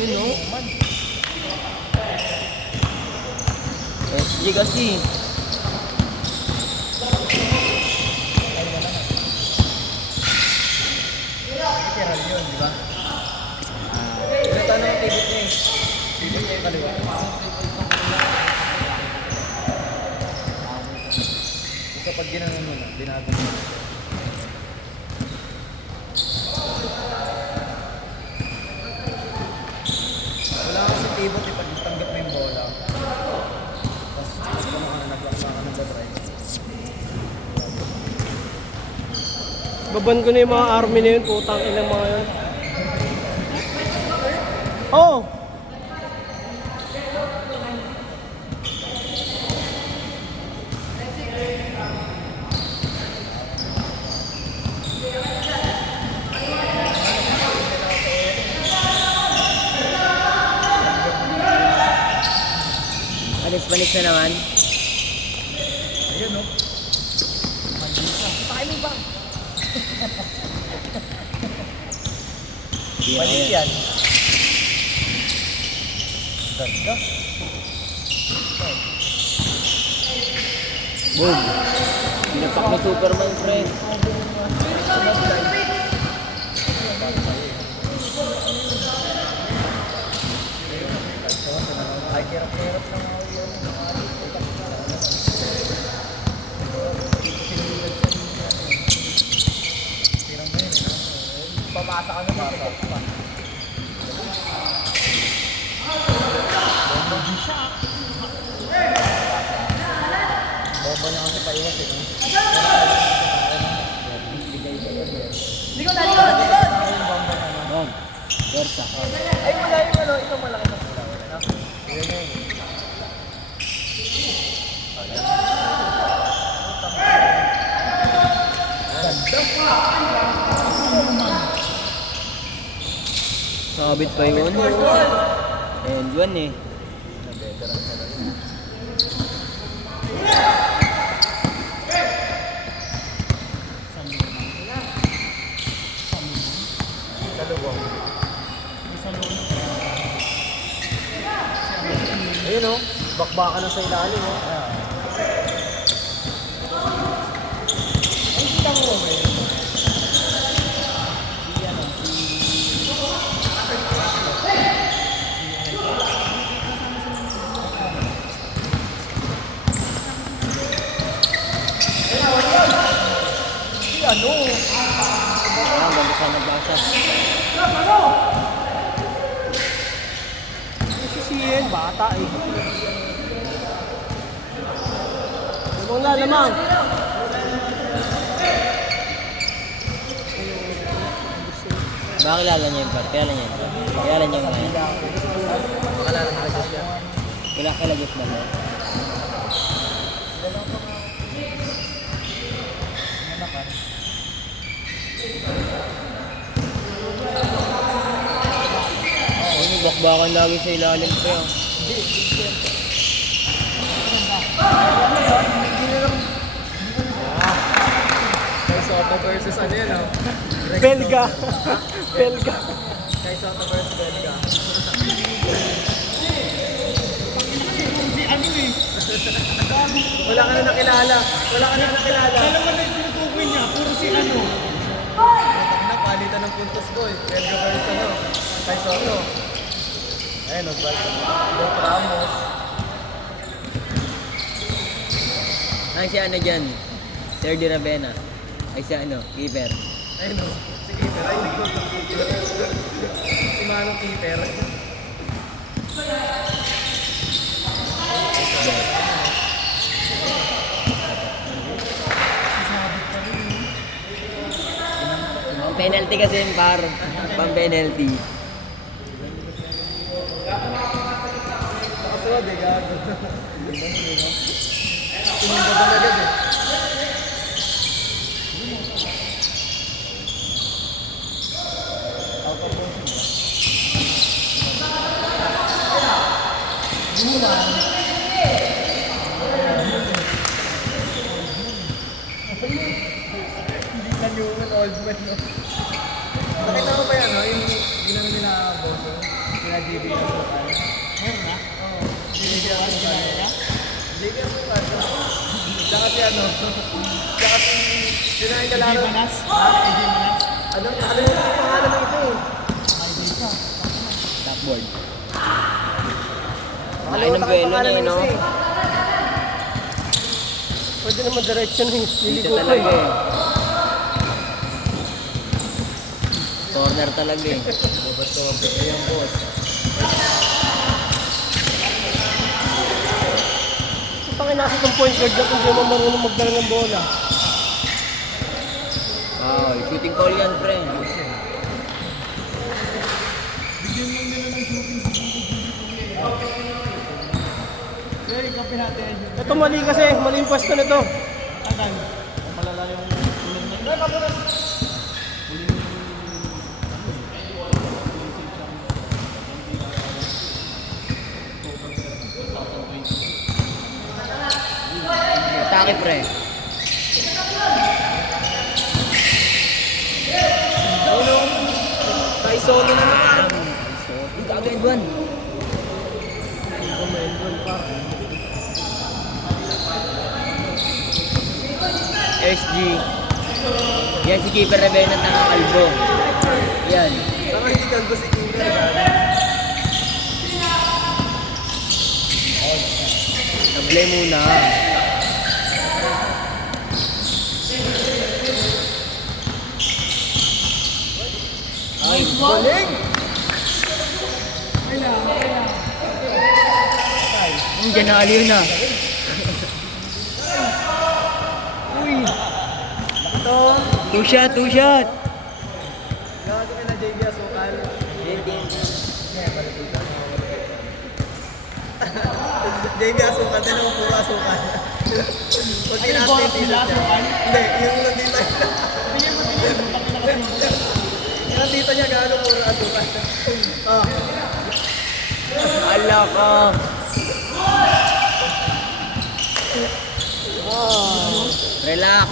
Ayun no. SG kasi. Literal yun, di ba? Ito na ang tibit niya eh. Tibit niya yung kaliwa. Gusto pag ginanon mo na, binago mo. Wala kasi tibot eh, pag tanggap mo yung bola. Tapos gusto mo ka na naglaksakan ng drive. Baban ko na yung mga army na yun, putang ilang mga yun. Oh! Panis na naman. Ayun no. Pakay mo ba? Balik yan. Ganda. Boom. Pinapak ni Superman, friend. Ay, kirap-kirap lang ako yun. Pamasa ka naman. Bomba niya kasi paiwas eh. Likod! Boom. Versa. Ay, wala yung ano, isang malaki na sila. Yan yun. Sabit pa yun. And one eh. Ayun o, bakbakan na sa ilalim o. Ay, kita mo ba yun? Ano? Ah, ganda sa nagbasa. Kasi si Ian, bata eh. Lamang na, lamang. Baka kilala niya yung part. Kilala niya yung part. Kilala niya yung man. Makalala na kasi siya. Kilagit ba na? Ay, bakbakan lagi sa ilalim pa yun. Kay Soto versus ano yun o? Belga. Belga. Kay Soto versus Belga. Wala ka na nakilala. Wala ka na nakilala. Alam mo na yung tinutukoy niya, puro si ano. Napalitan ng puntos ko eh. Belga versus ano. Kay Soto. Ayun, nag-balik. Doc Ramos. Ay, si ano dyan? Serdi Ravena. Ay, si ano? Keeper. Ayun o. Si Keeper. Ay, hindi ko. Si Manong Keeper. Penalty kasi yung par. Pang penalty. Nakatuwad eh, gago. Tumumbagan agad eh. Out of motion ba? Hindi ka Newman, old man no? Nakita mo ba yan, no? Yung ginano nila Boso? Sina J. JB ang sukal. Meron na? Oo. JB ang sukal. JB ang sukal. Tsaka si ano? Tsaka si... Sinahin ka laro. Manas? Ha? AJ Manas? Ano yung pangalan ng ito eh? Backboard. Nakalimutan ko yung pangalan ng no? isa eh. Pwede naman direction eh. Dito Liliko ko talaga eh. eh. Corner talaga eh. Babato ang pito yung boss. Ang panginasok ng point guard na kung di mo marunong magdala ng bola. Wow, shooting call yan, pre. Pero ikaw natin. Ito mali kasi, mali yung pwesto nito. Tagal. Ang malala yung tulad na. Atake, pre. Kay Soto na naman. Ang kagad, Juan. SG. Yan si Keeper Rebena ng kalbo. Yan. Baka hindi kalbo si Kinder. Tablay muna. Ay, Galing! ang dyan na aliw na. Uy. Ito. Two shot, two shot. Gago ka na JB Asukal. JB Asukal, din ako puro Asukal. Huwag kinastin t-shirt niya. Hindi, yung nandito. Yung nandito niya gaano puro Asukal. Ah. Ala ka. Relax.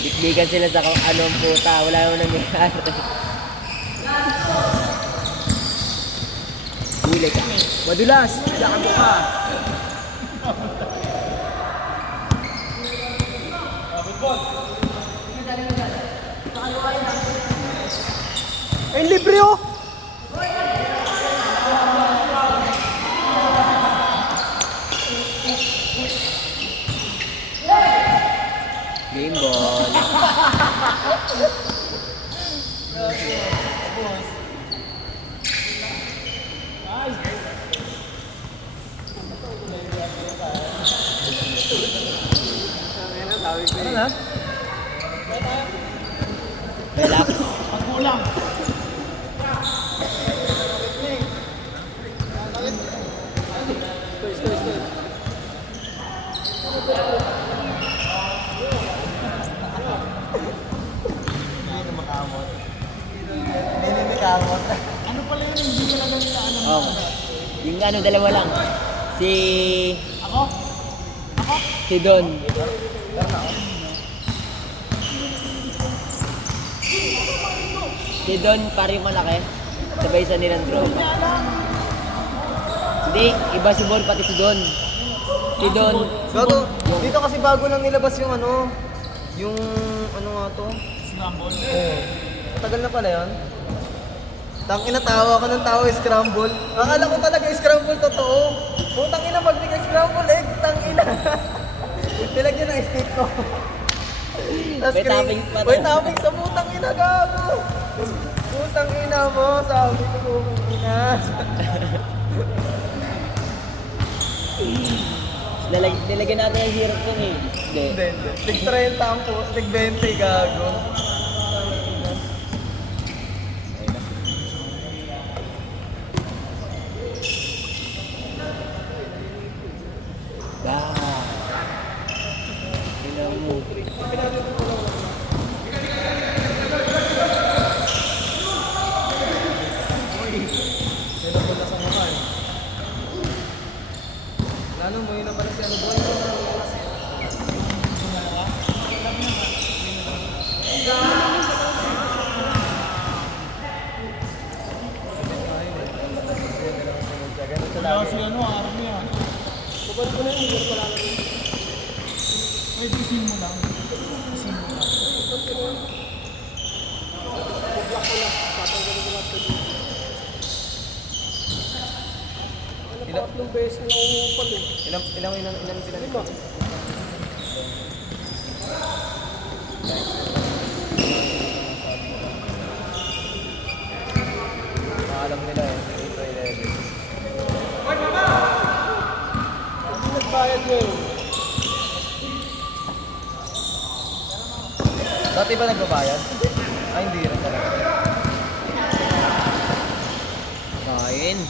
Bitbigan sila sa kung anong puta. Wala naman nangyayari. Huli ka. Madulas. Lako ka. Ay, libre oh! Game ball. Ano na? Relax. Pagkulang. Hindi na makamot. Hindi na makamot. Ano pala yun? Hindi ko lang nila ano. Oh. Yung ano, dalawa lang. Si... Ako? Ako? Si Don. Si Don, pare yung malaki. Sabay sa nilang tropa. Hindi, iba si Bon, pati si Don. Si Don. Gago, dito kasi bago lang nilabas yung ano, yung ano nga to? Scramble? Oo. Matagal na pala yun. Tangina, tawa ka ng tawa, scramble. Akala ko talaga scramble totoo. Putang ina, pag scramble egg, tangina. Nilagyan ng stick ko. May topping pa to. May topping sa putang ina, gago. Putang ina mo, sabi ko putang ina. Nilagyan natin yung syrup dun eh. Hindi. Hindi. Tig 30 ang po, tig 20 gago. Tingnan mo. Ano mo yun na pala si ano boy? Wala si ano, army ah. Babad ko na yun, hindi ko lang. Pwede isin mo lang. Isin mo lang. Bublock ko lang. Tatanggalin ko lang sa dito. Tatlong beses na umupal eh. Ilang sila Lima. Alam nila eh. 8 to 11. Hindi nagbayad ngayon. Dati ba nagbabayad? Ay, hindi rin talaga. Kain.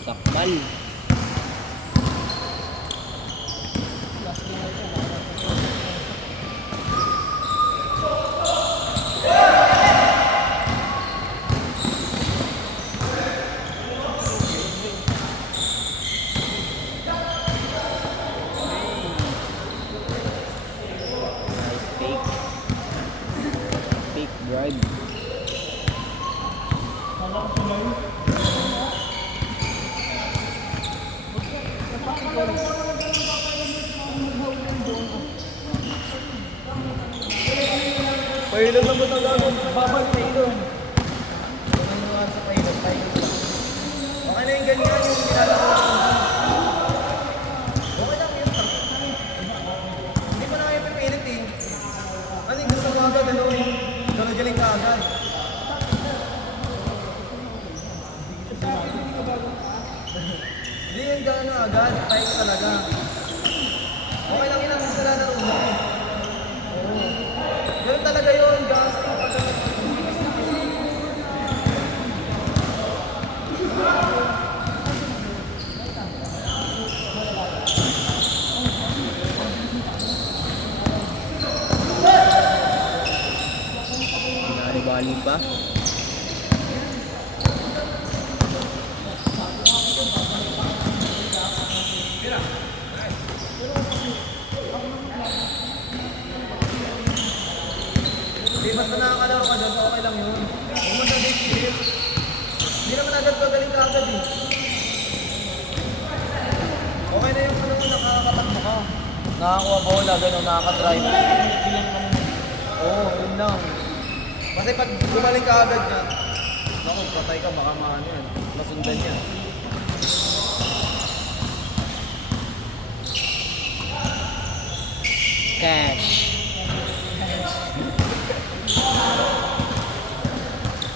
Sakmal. Nice fake. Fake bribe. Pahilog na ba ito gagawin? Babal pahilog. Ano nga sa pahilog? Baka na yung ganyan yung ginagawa ko. Okay lang yun. Hindi mo na kayo pipilit eh. Ano yung gusto mo agad? Ano? Galing ka agad. Hindi yung gano'n agad. Tayo ka talaga. Okay lang yun ang gusto na laro mo. Ganun talaga yun, gas. Pinaribali pa. Di basta nakakalawa ka doon, okay lang yun. Huwag mo sa date. Hindi naman agad pagaling ka agad eh. Okay na yung ano mo, nakakatakbo ka. Nakakuha bola, gano'n, nakaka-drive. Oo, yun lang. Kasi pag gumaling ka agad yan, naku, patay ka, baka maano yan. Masundan yan. Cash.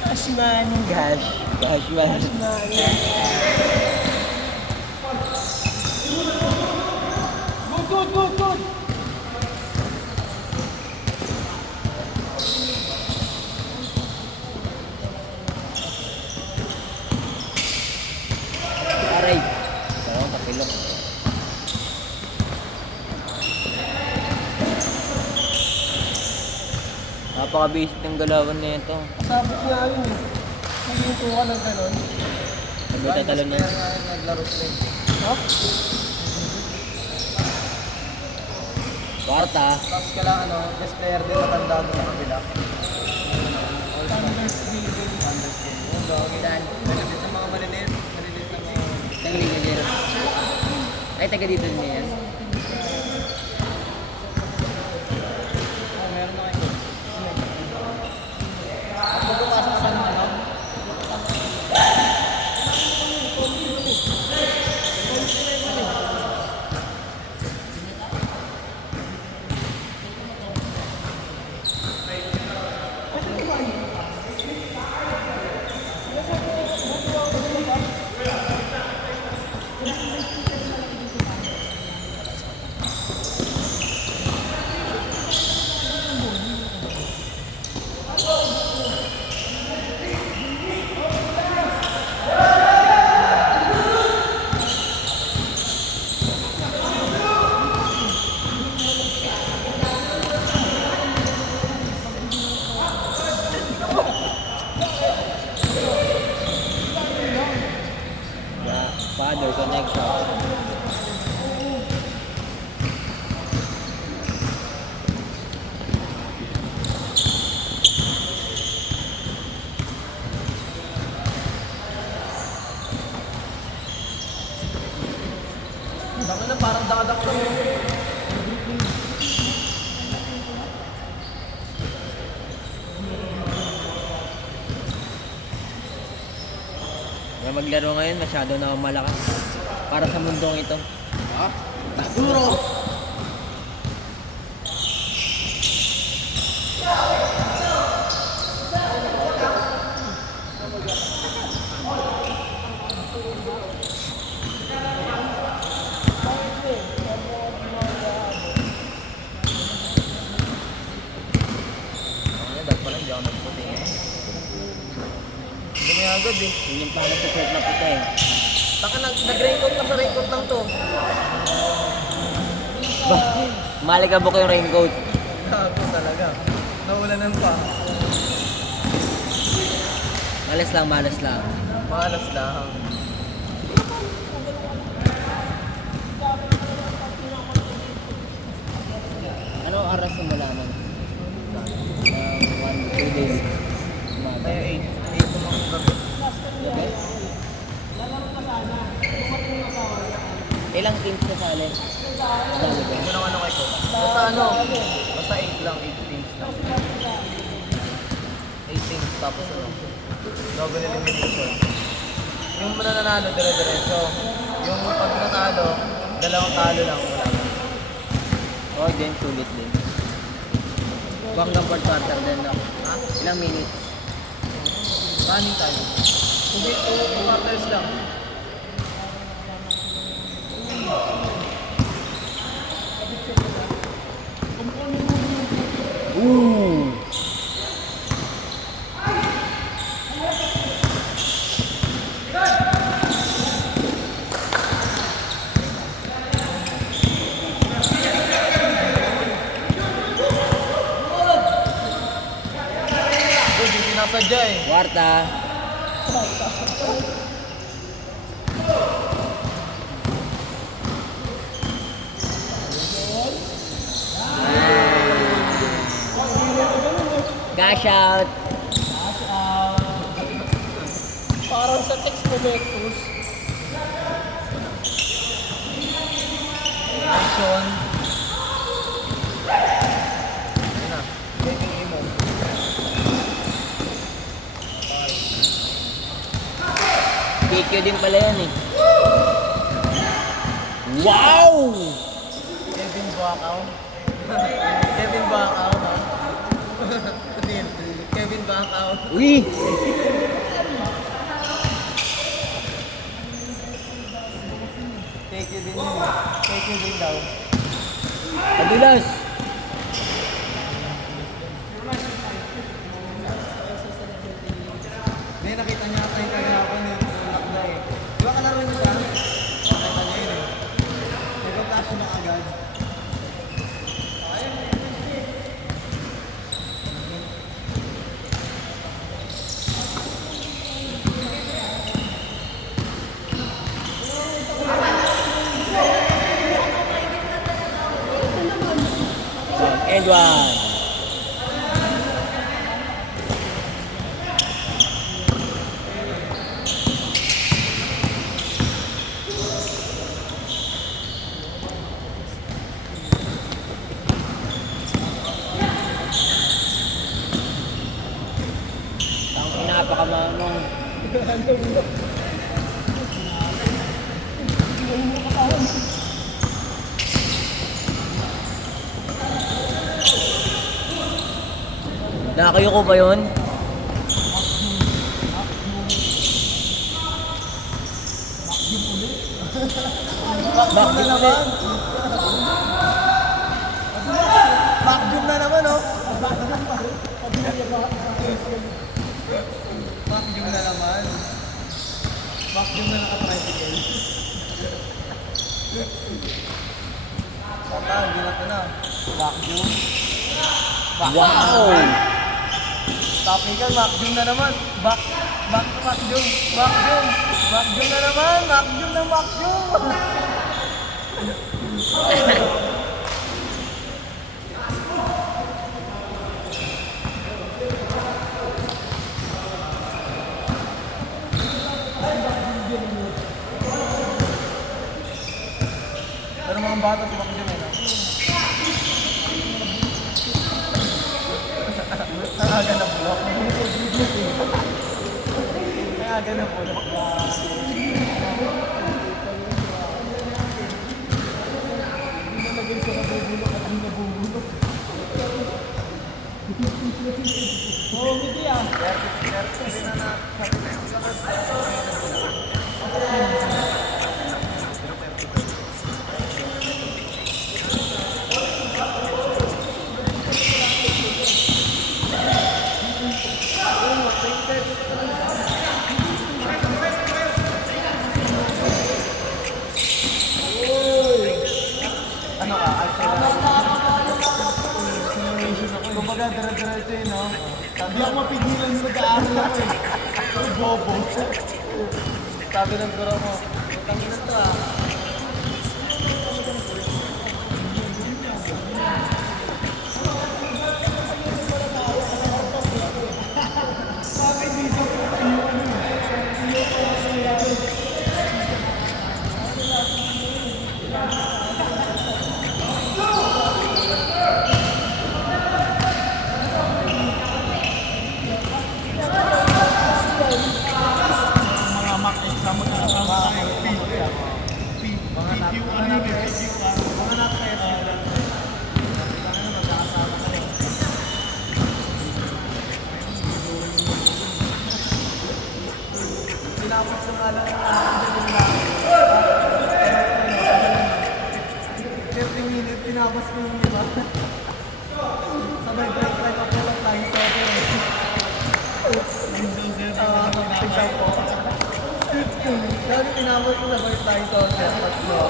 Cash money. Cash. Cash man. Good. Aray. Dalawang kapilok. Napaka-basic ng galawan na ito. Sabot nga yun eh. Naghinto ka ng gano'n. Sabi tatalon na. Kaya nga naglaro sila eh. Ha? Kwarta. Tapos kailangan ano, best player din matanda doon sa kabila. Thunders Building. Yung gawin. Maliliit na mga maliliit. Maliliit na mga... Tagliga dyan. Ay, taga dito din yan. Oh, meron na kayo. Pag pumasok ka ng ano? Father connection. Dami na, parang dadak na mo. Kaya maglaro ngayon, masyado na akong malakas. Para sa mundong ito. Duro! Dapat pala hindi ako nagputi eh. Hindi may agad eh. Yun yung pala sa shirt na puti eh. Taka nag-raincoat ka sa raincoat lang to. Bah, malikabok yung raincoat. Gago talaga. Naulanan pa. Malas lang, malas lang. Malas lang. Ano oras simula man? 1-2 days. Umaga. Kaya 8. 8 kumang gabi. Okay? Ilang teams na sali? Dami ko. Hindi mo naman ano kayo. Basta ano? Basta 8 lang. 8 teams lang. 8 teams tapos ano? Double elimination. Yung mananalo dire-diretso. Yung pag natalo, dalawang talo lang. Wala na. Oh, din, sulit din. Hanggang fourth quarter din na. Ha? Ilang minutes? Running time. Hindi, 2 quarters lang. Ooh! Hindi sinasadya eh. Kwarta. Cash out. Parang sa text momentus. Action. Ayun na. Making emo. KQ din pala yan eh. Wow! Kevin Bacau. Kevin Bacau. ha? Din. Kevin Bacau. Uy! Take you din yun. Take you din daw. Padulas! Hindi, nakita niya ako yung kagahapon yung tulak na eh. Di ba kalaro niyo siya? Nakita niya yun eh. Nagpapasyon na agad. And one. Ang napakamanong. Nakakayo ko ba yun? Backdoor na naman. Backdoor na naman oh. Backdoor na naman. Backdoor na naka-tricycle. Saka, ginato na. Backdoor. Wow! Topical, Macjum na naman. Back to Macjum. Macjum. Macjum na naman. Macjum na Macjum. bata si Bakit yun eh. Ang aga na bulok. Ang aga na bulok. Ano ka? Kumbaga, dara-diretso yun, no? Hindi ako mapigilan yung nag-aaral ako eh. Ang bobo. Sabi ng guro mo, utangin na to ah. Mga mock exam mo na lang tayo. PQ ano yun eh. PQ ah. Mga nasa-SU lang. Magkakasama ka rin. Tinapos ko nga lang yung lang. 30 minutes, tinapos ko yung iba. Sabay break ako lang tayo sa akin eh. Tignan po. Dati tinapos ko sabay tayo sa akin. Tatlo.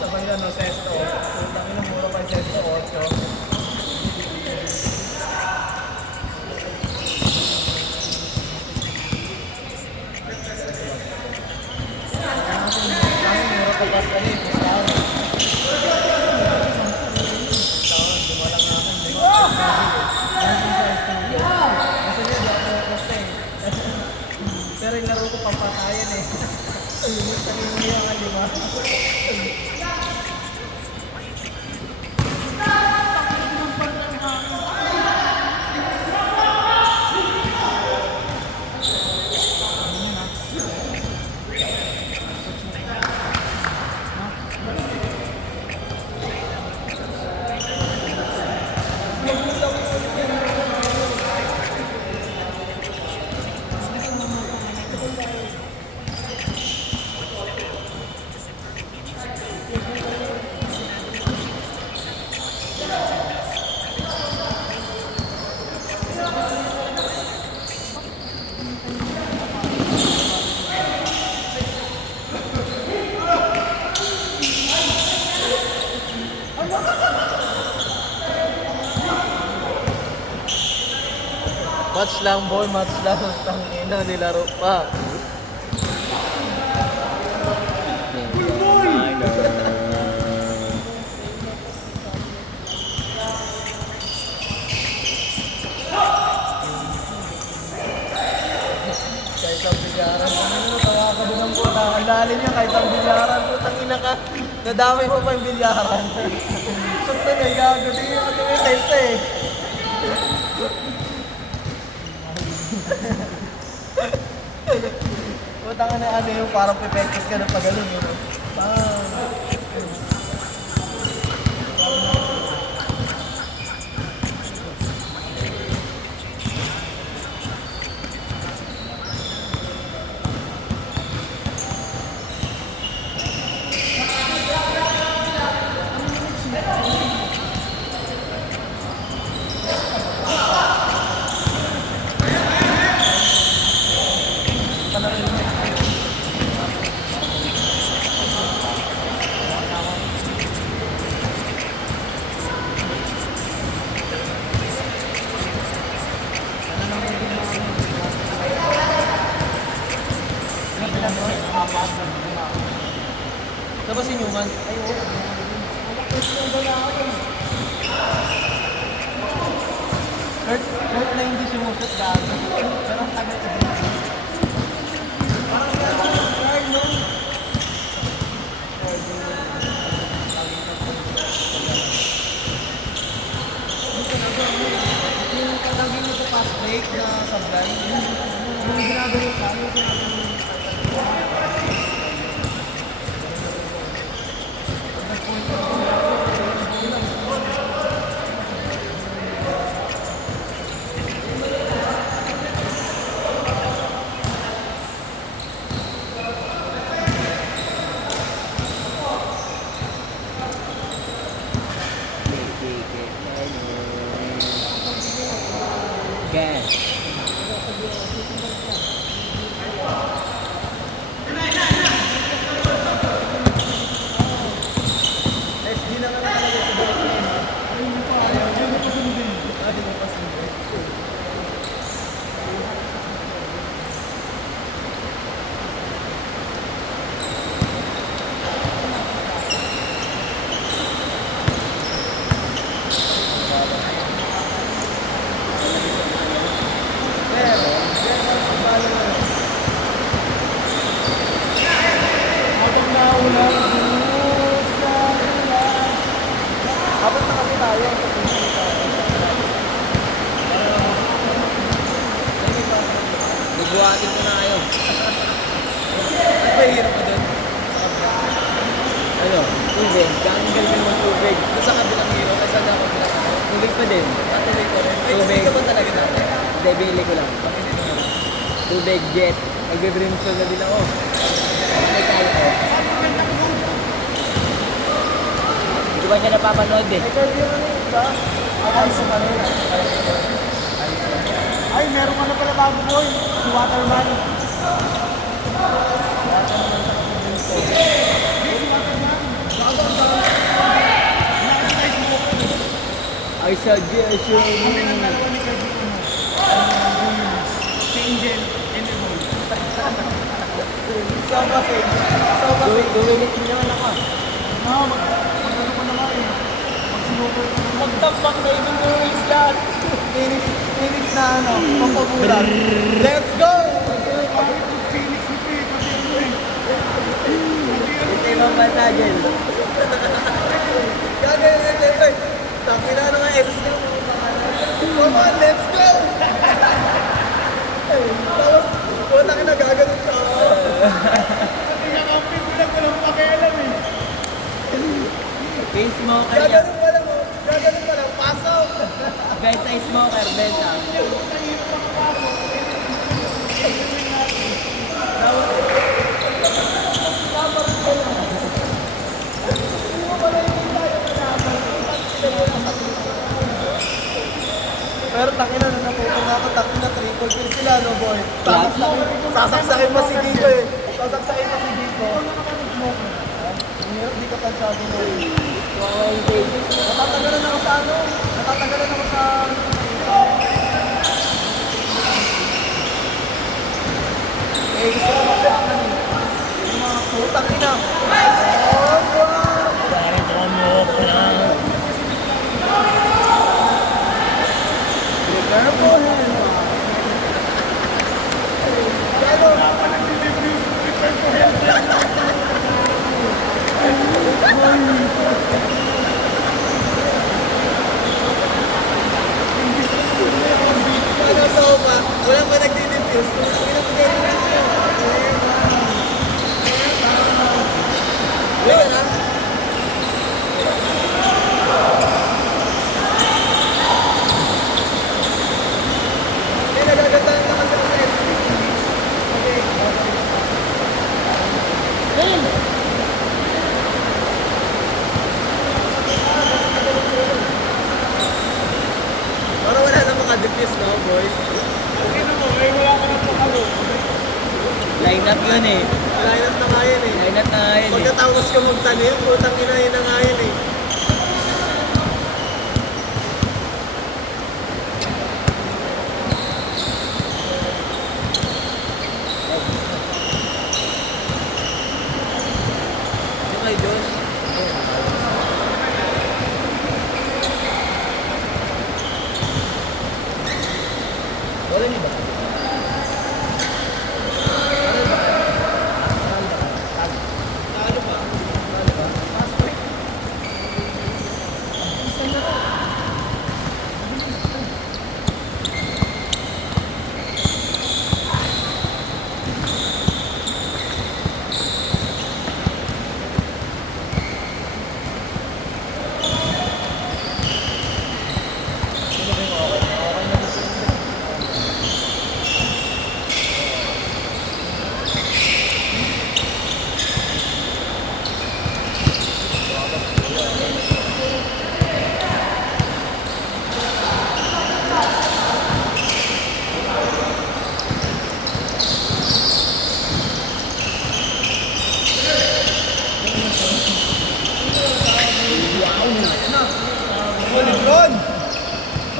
Sabay ano, sesto. Utang ina mura pa yung sesto, 8. Mura pa basta rin. Pero yung laro ko papatayan eh. Kanina ka, di ba? Match lang boy, match lang. Tangina, nilaro pa. Kahit ang bilyaran, ano, tawa ka doon ang puta. Ang lalim niya kahit ang bilyaran. Putang ina ka, nadamay mo pa yung bilyaran. Sakto niya, gagawin niya ka tuming times eh. Putang na ano yung parang pipekis ka na pag ganun yun. Tapos si Newman. Hurt na hindi sumusot gago. Pero ang tagal ka din. Parang ko din. Patuloy ko rin. Ay, Tubig. hindi ka ba talaga natin? Hindi, binili ko lang. Tubig, jet. Magbe-brimstone na din ako. May kaya ko. Hindi ba siya napapanood eh? Ikaw yung ano yun ba? Akala sa kanila. Ay, meron ka na pala bago boy. Si Waterman. I suggest you. Kami ng dalawa ni Kirby Uno. Si Angel and Ebon. Soba save. Gumilit din naman ako. No, mag-ano ko na nga eh. Mag-snooker ka na. Magtampak na ibang rules lahat. Phoenix na ano, pampagulan. Let's go! Phoenix ito eh, pati ito eh. Ito yung mga masagel. Gagawin na ito. Taki na nga SS nyo. Come on, let's go! Tapos, wala ka na gagawin siya. Pinaka-kampi ko lang, walang pakialam eh. Face smoker niya. Gagawin pa lang, oh. Gagawin pa lang, pasok! Benta smoker, benta. Pero takina na naputong ako, takina triple kill sila, no boy? Sasaksakin pa si Giko eh. Sasaksakin pa si Giko. Hindi ka pansyado na rin. Natatagalan ako sa ano? Natatagalan ako sa... Eh, gusto ko magpakan eh. Yung mga putang ina. Oh, wow! Ano sa upa? Wala pa nagdi-diffuse. Hindi na pag-diffuse. Wala na. Hindi, nagagandahan na kasi ako sa FB. Parang wala na maka-diffuse, no, boy? Sino mo, eh, wala ka na pakalo. Line up yun eh. Line-up na nga yan eh. Line up na nga yun eh. Pagkatapos ka magtanim, putang ina yun na nga yan eh. Yung kay Diyos. Wala niyo ba?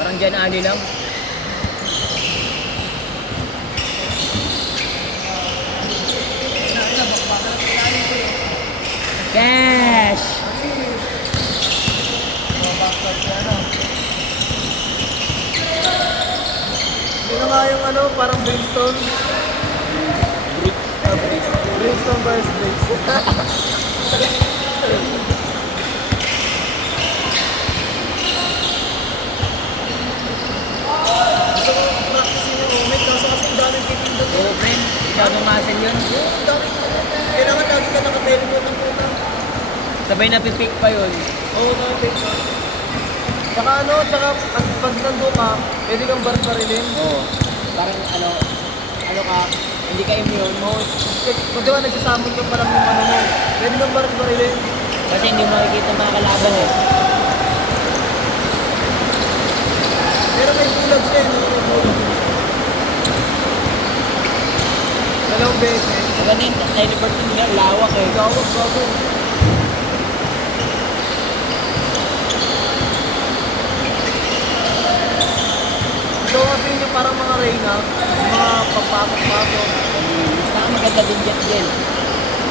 Parang dyan ani lang. Cash! Hindi na nga yung ano, parang brimstone. Brimstone versus Bricks. Gusto ko practice yung umit, kaso kasi ang daming pipindot eh. Open. Masyadong muscle yun. Ang daming, kailangan lagi ka naka-teleport ng puta. Sabay na pipick pa yun. Oo, mga pipindot. Tsaka pag nando ka, pwede kang bar-barilin. Oo. Parang ano ka, hindi ka immune. Kung di ba nagsasamon ka pa lang yung ano mo, pwede kang bar-barilin. Kasi hindi mo makikita mga kalaban eh. Pero may bulag siya, no? Dalawang beses. Ganun, teleport niya, lawak eh. Gawag, bago. Ito kasi yung parang mga Reyna, mga papasok-pasok. Saka maganda din jet gel.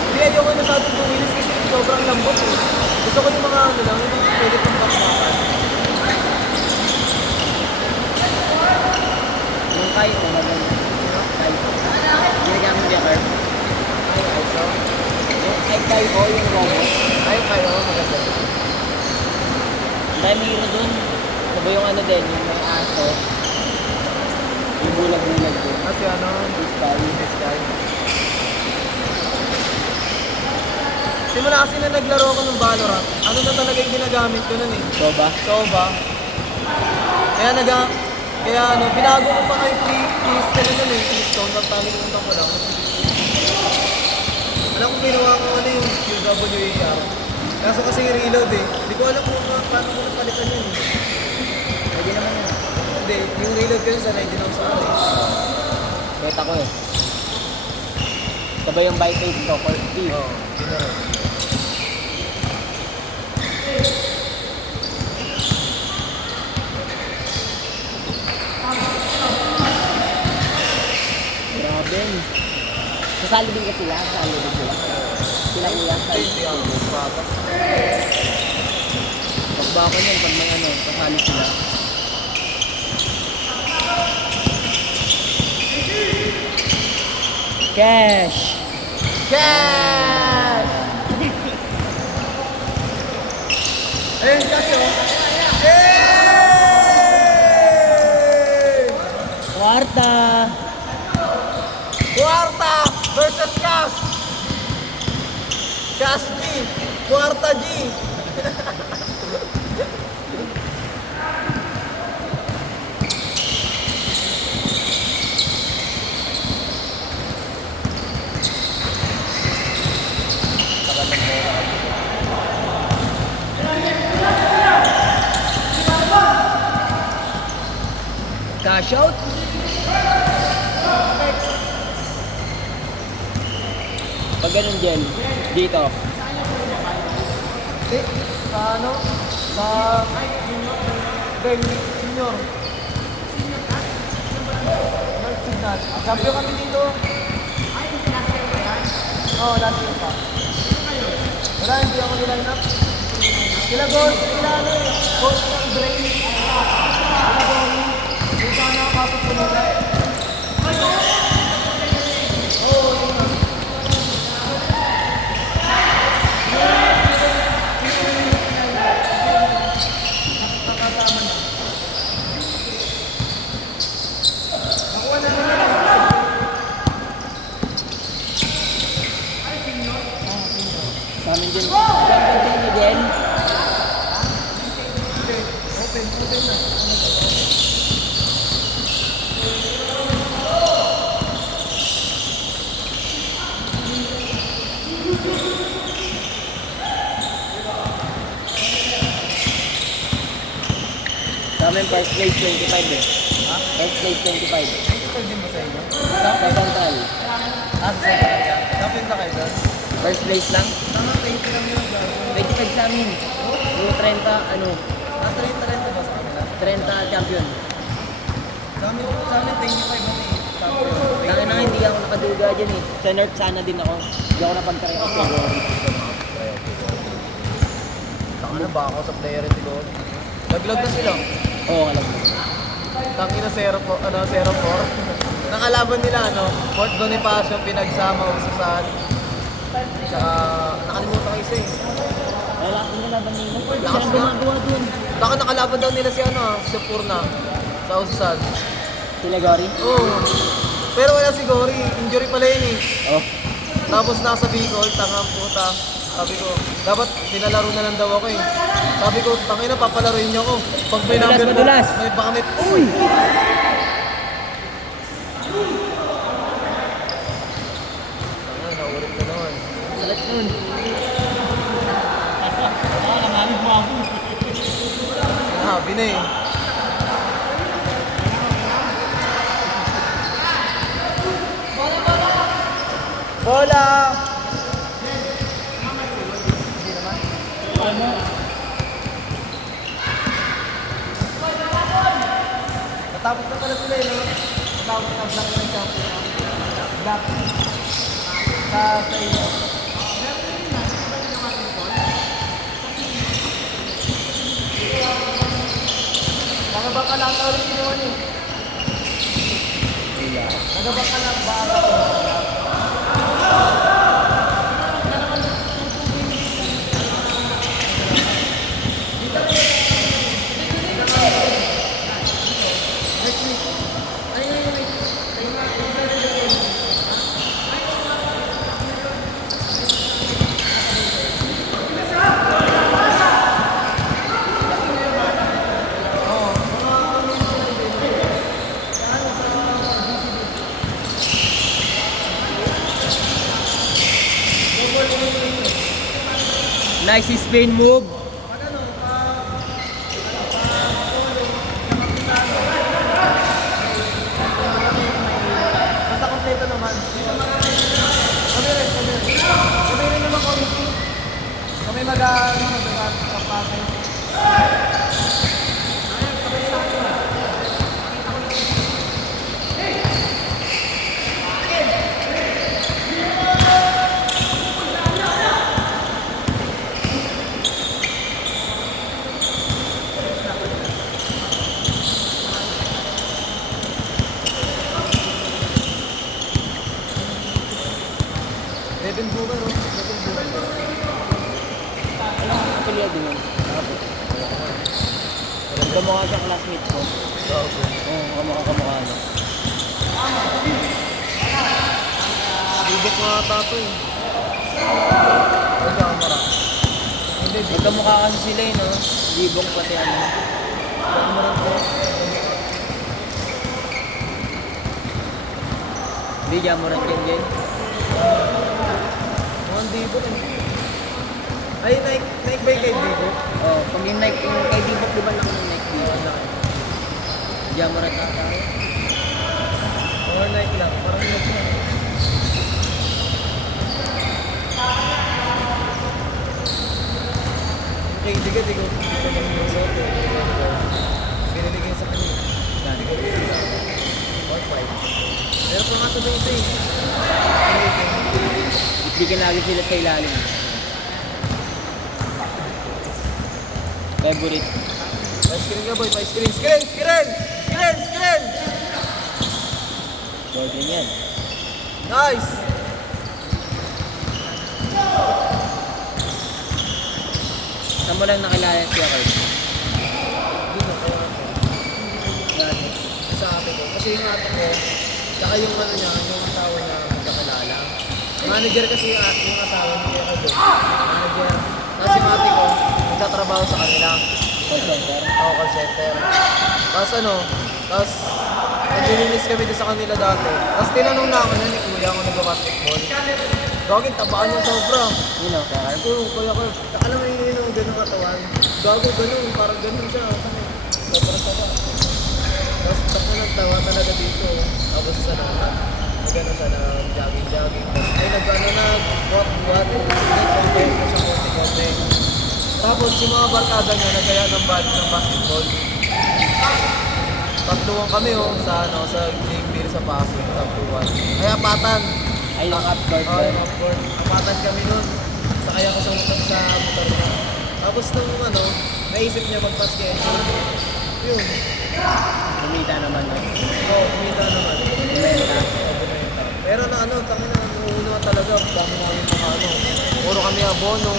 Hindi, ayoko na sa ating tumilis kasi sobrang lambot eh. Gusto ko yung mga ano lang, yung pwede pang papakan. Yung kahit mo, maganda. Kahit mo. Ginagawa mo niya, Carl. Yung kahit ko, yung robot. Ay, kayo, maganda. Ang dami hero dun. Sabay yung ano din, yung may aso. Yung bulag-bulag dun. At yung ano, This guy. simula kasi na naglaro ko ng Valorant, ano na talaga yung ginagamit ko nun eh. So ba? Soba. Kaya binago ko pa kay Crystal nun eh. Keystone, nagtalimutan ko lang. Alam ko ginawa ko ano yung QWER. Kaso kasi reload eh. Hindi ko alam kung paano ko napalitan yun eh. Pwede naman yun. Hindi, yung reload ko yun sanay din ako sa akin. Beta ko eh. Sabay yung bite tape ko, for speed. Oo, ginawa. Grabe. Sasali din ka sila? Sasali din sila? Sila kuya? Hindi ako, bata. Pagbako niyan pag may ano, sasali sila. Cash! Cash! Ayun kasi oh. Kwarta! Kwarta versus Cash! Cash G! Kwarta G! Cash out! Pag ganun dyan, dito. Eh, sa ano? Sa... Ben, senior. Nag-signal. Champion kami dito. Oo, last year pa. Wala, hindi ako niline up. Sila Gol, sila ano eh. Coach ng Brain. Sila Gol. Yung sana nakapasok ko nila. Oo, yun na. Sa amin din. Champion din ni Del. Open na. Sa amin first place 25 eh. Ha? First place 25. Ito din mo sa inyo? Sa Central. Ah, sa inyo. Champion na kayo doon? First place lang. Tama, 20 lang yun. 25 sa amin. Yung 30, ano, Ah, 30 ba sa kanila? 30 champion. Sa amin 25 kami. Champion. Kaya na hindi ako nakaduga dyan eh. Sa North sana din ako. Hindi ako napagkaya ako. Tanga na ba ako sa player ito ko? Naglag na sila. Oo, alam mo. Tangin na 0-4. Nakalaban nila, Fort Bonifacio, pinagsama, ususan. Tsaka, nakalimutan ko isa eh. Wala akong nalaban nila. Isa Lakas lang nga. gumagawa dun. Baka nakalaban daw nila si si Purna. Sa ususan. Sila Gary? Oo. Pero wala si Gory. Injury pala yun eh. Oh. Tapos nasa Bicol, tangang puta. Sabi ko, dapat pinalaro na lang daw ako eh. Sabi ko, tangina, papalaruin niyo ako. Pag may Madulas, number, madulas. may baka may, uy! Tangina, naulit na naman. Salat nun. Sinabi na eh. Bola! Natapos na pala sila eh, no? Natapos na black na champion. Black. Sa inyo. Nagabak ka lang ulit ginawa niyo. Nagabak ka lang ba ako? Nice spin move. Basta kompleto naman. Kami rin. Kami rin naman committee. Kami mag-kapatay. Devin Booker, oh. Devin Booker. Actually, din yun. Kamukha sa classmate ko. Oo, kamukha niya. Bibok nga ata ito eh. Ay, camera. Hindi, Magkamukha kasi sila no? Gibong pati ano. camera ko. Bigyan mo rin yan din. Mukhang Dibok eh. Ay, Nike ba yung kay Dibok? Oh, pag yung Nike, yung kay Dibok, di ba lang yung Nike dito? Bigyan mo rin ata. Or Nike lang. Parang Nike lang. Okay, di ko nag-suot eh. Binili ko yun sa kanya. Hindi ko nag-suot. Or 5. Pero pa nga sa 20 eh. Bigyan lagi sila sa ilalim. Favorite. Pa-screen ka boy, pa-screen. Screen! Golden yan. Nice! Saan mo lang nakilala siya kayo? Hindi na kaya ako. Yan. Sa ate ko. Kasi yung ate ko, saka yung ano niya, yung asawa niya, magkakilala. Manager kasi yung asawa niya ako doon. Manager. Tapos yung ate ko, nagtatrabaho sa kanila. Call center? Ako, call center. Tapos tapos naglilinis kami doon sa kanila dati. Tapos tinanong na ako na ni Kuya kung nag-basketball. Gagawin, tabaan niya sobra. Yun o, kaya Oo, kaya ko. Alam mo yung gano'ng katawan? Gago ganun, parang ganun siya. Sobrang taba. Tapos tako ng tawa talaga dito. Tapos sa naman, nag-ano siya na jogging. Ay nag-ano na, what, nag-compare ko siya konti-konti. Tapos yung mga barkada niya, nagkaya ng basketball. Tatluan kami sa game beer sa Pasig, tatluan. Kaya patan. ay yung upguard Oo, ko. yung upboard. Napatan kami nun. Sakay ako sa motor niya. Tapos nung naisip niya mag-basket. Yun. Kumita naman no? Oo, kumita naman. Kumenta. Bumenta. Pero tangin na, nuuna talaga. Dami namin mga puro kami abono.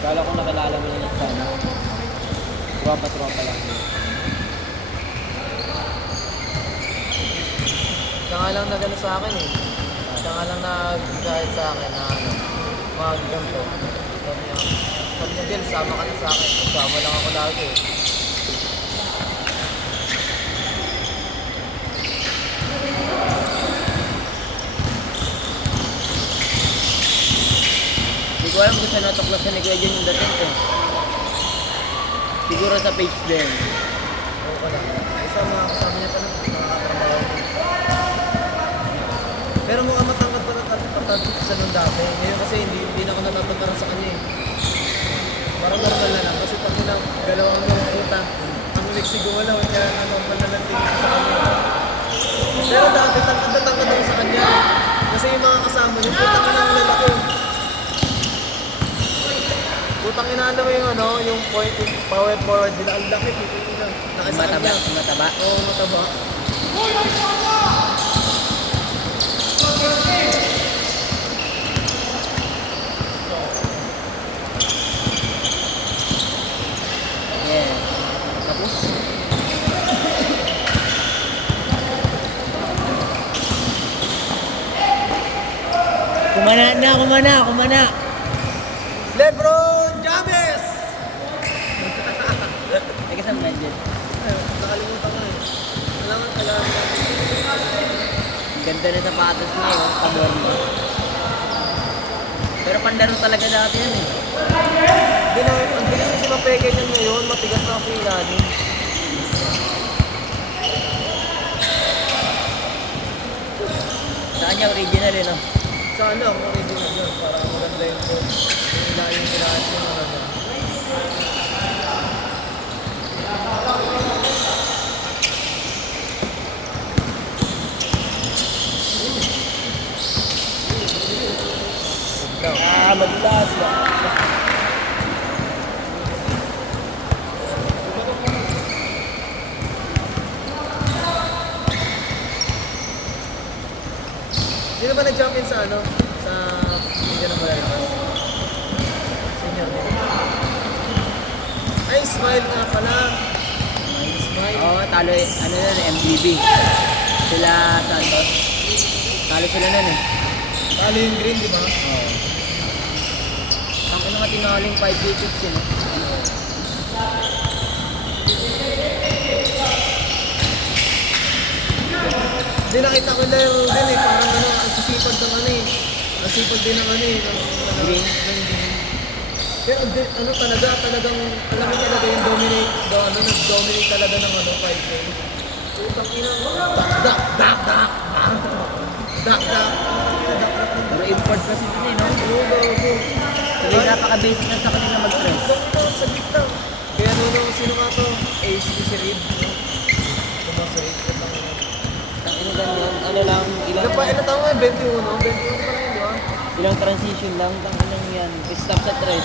Kala ko nakilala mo yun sa ano. Tropa lang. Siya nga lang nag-ano sa akin eh. Siya nga lang nag-guide sa akin na ano, mag-ganto. Sabi niya, Del, sama ka na sa akin. Sama lang ako lagi eh. Hindi ko alam kung saan natuklasan ni Kuya John yung dating ko. Siguro sa page din. Oo ka lang. Isa mga kasama niya pa ng mga katrabaho. Pero mukhang matangkad pa tatapos sa nung dati. Ngayon kasi hindi na ako natataparan sa kanya eh. Parang normal na lang. Kasi pati lang, galawang ng puta. Ang Mexico wala, kaya normal na lang tingin ko sa kanya. Pero dati tangkad ako sa kanya. Kasi yung mga kasama niya, putang ina ang lalaki. Putang ina mo yung ano, yung point, yung power forward nila. Ang laki, putang ina. Nakisa Mataba, kanya. mataba. Oo, mataba. Yeah. Tapos, kumana. Lebron James! Teka sa medyo. Nakalimutan ko na eh. Kailangan. Ang ganda na sapatos niya yun, pabor mo. Pero pandaro talaga dati yan eh. Hindi na, ang bilis kasi mapeke niyan ngayon, matigas na kasi ilalim. Saan niya original eh no? Sana ang original yun, para maganda yung po. Yung ilalim nila at yung maganda. Maglas. Sino ba nag-jump in sa ano? Sa hindi na malala. Senior din. Ay, Smile nga pala. Smile. Oo, talo eh. Ano yun, MDB. Sila Santos. Talo sila nun eh. Talo yung green, di ba? Oo. Ang ina nga tinaling 5 wickets yun eh. Hindi nakita ko laro din eh. Parang ano, ang sisipag ng ano eh. Ang sipag din ng ano eh. Ng Green. green. Pero ano talagang alam mo talaga yung dominate, nag-dominate talaga ng ano, 5K. Utang ina, dak. Pero import kasi yun eh no? Oo, gago. Sabi napaka-basic na sa kanila mag-press. Sa gitna. Kaya sino nga to? Ace si Reed. Tumasay. Ang ina ganyan, ano lang, Ilan tao nga? 21? 21 pa lang yun, di ba? ilang transition lang, tang inang yan. Stop sa tres.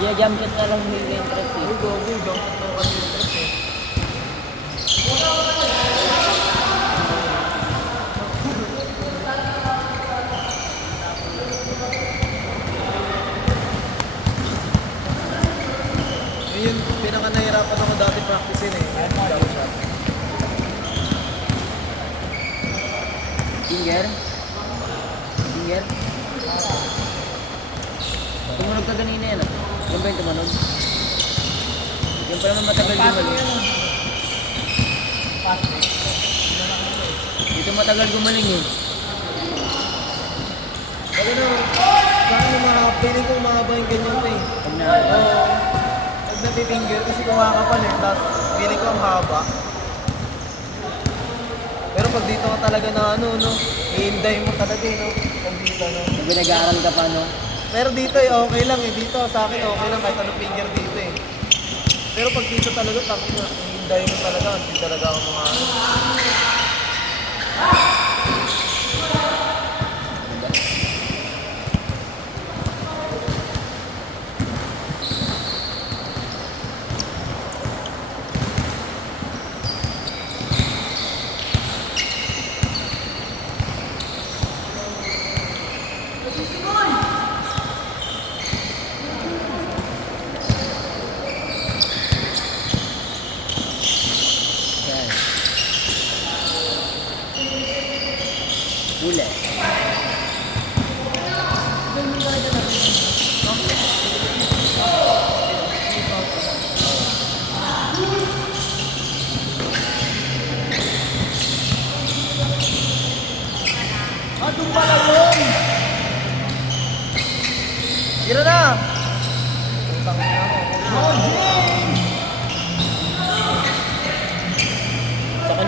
Yeah, jump shot na lang hindi yung tres eh. Uy, gago. Jump shot na kasi yung tres eh. Yun yung pinaka-nahirapan ako dati practicein eh. Jump shot. Finger. Tumunog ka ganina yan ah. Yan ba yung tumunog? Yan pa naman matagal gumaling. Dito matagal gumaling eh. Pag ano, saan yung mahaba, piling kong mahaba yung ganyan pa eh. Pag na, Oo. Pag napifinger, kasi kumakapal eh, tapos piling ko ang haba. Pero pag dito ka talaga na ano, no, i-inday mo talaga eh, no? Pag dito, no? pag nag-aaral ka pa no? Pero dito eh, okay lang eh. Dito, sa akin okay lang kahit ano finger dito eh. Pero pag dito talaga, tangin na, i-inday mo talaga, hindi talaga ako mga ano. Yan.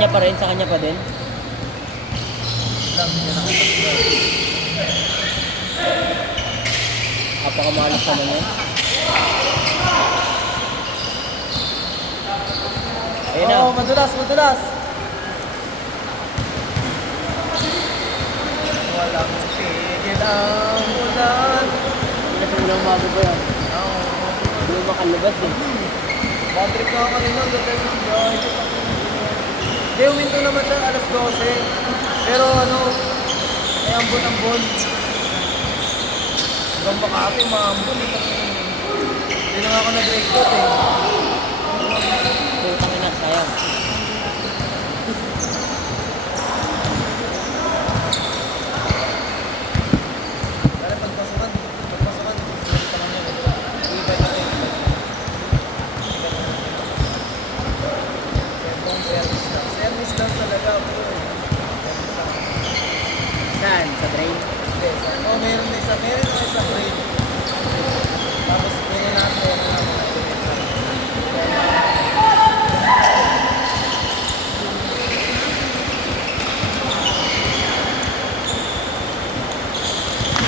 kanya pa rin, sa kanya pa din. Lang niya nakasubscribe. Napakamalas naman yan. Ayun na. Oo, madulas, madulas. Walang tigil ang ulan. Hindi na siya umaga ba yan? Hindi mo makalabas eh. Bad trip na ako kanina, ganda yung biyahe. Hindi, uminto naman siya alas 12. Pero ano, ay ambon-ambon. Hanggang Makati, maambon. Hindi na nga ako nag-record eh. Putang ina, sayang. Kaya pagpasukan, gusto lang yan. Ibay na rin. Itong service lang. Service lang talaga bro. Saan? Sa drain? Oh, meron na isa frame. Tapos meron natin.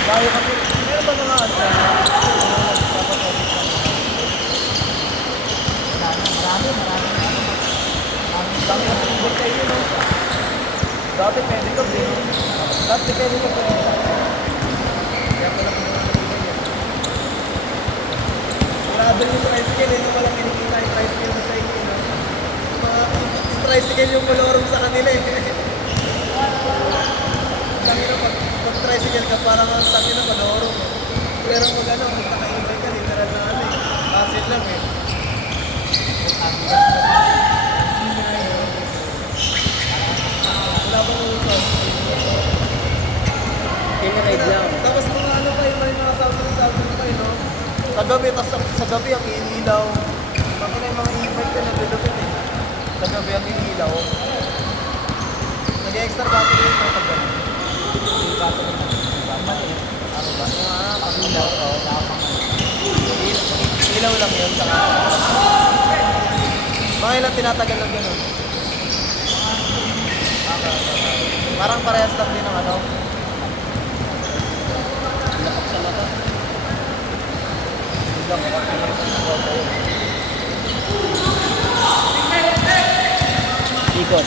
Bayo kasi, meron ba mga ano? Dami na sumubot kayo, no? Dati pwede ka, bro. Dati pwede ka, bro. Kaya pala kung mga nabibig yan. Grabe yung tricycle, eh. Yung walang kinikita yung tricycle na sa inyo, no? Yung tricycle yung malorong sa kanila, eh. Tangi na pag tricycle ka, parang ang tangi na malorong. Pero pag ano, kung nakaibay ka, literal na ano, eh. Hassle lang, eh. Wala bang uso? Pinaride lang. Tapos mga ano kayo, may mga sabi kayo, no? Sa gabi, tapos sa gabi ang inilaw. Bakit na yung mga e-bike ka na bilupin eh. Sa gabi ang inilaw. Nag-extra battery yun sa gabi. Battery na. Ano ba? Pang-ilaw. Ilaw lang yun. Saka mga ilang tinatagal lang yun. Parang parehas lang din ng ano. Lapak sa mata. Ikot.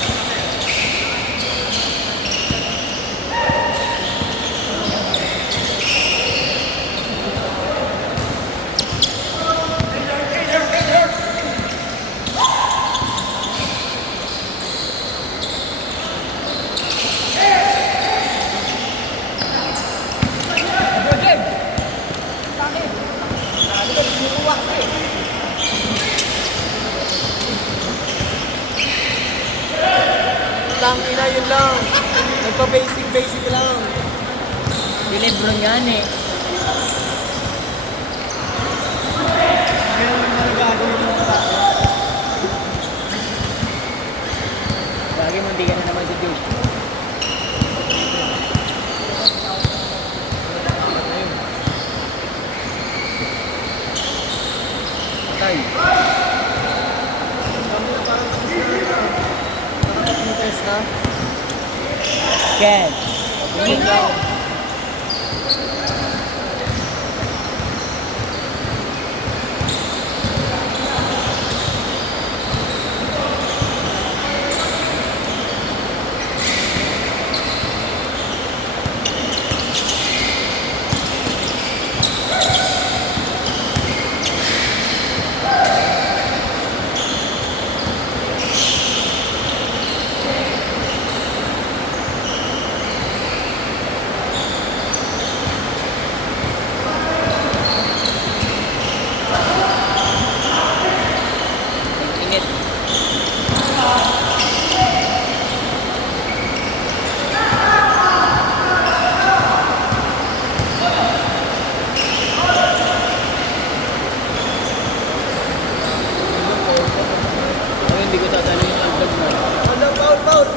Lang ina, yun lang. Nagpa-basic lang. Dilibro yan eh. Lagi mo hindi ka na naman si Duke. Patay. Nakapag-test na. Ken. Tingin ka. Init. Ako hindi ko tatalo yung agdag mo. Ano, foul.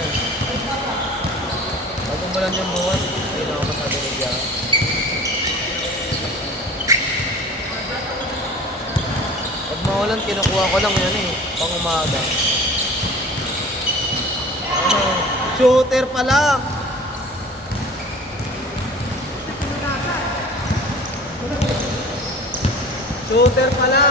yan. Pag umulan yung bukas, hindi na ako masabi ni Diyan. Pag maulan, kinukuha ko lang yan eh. Pang umaga. Shooter pala! Shooter pala!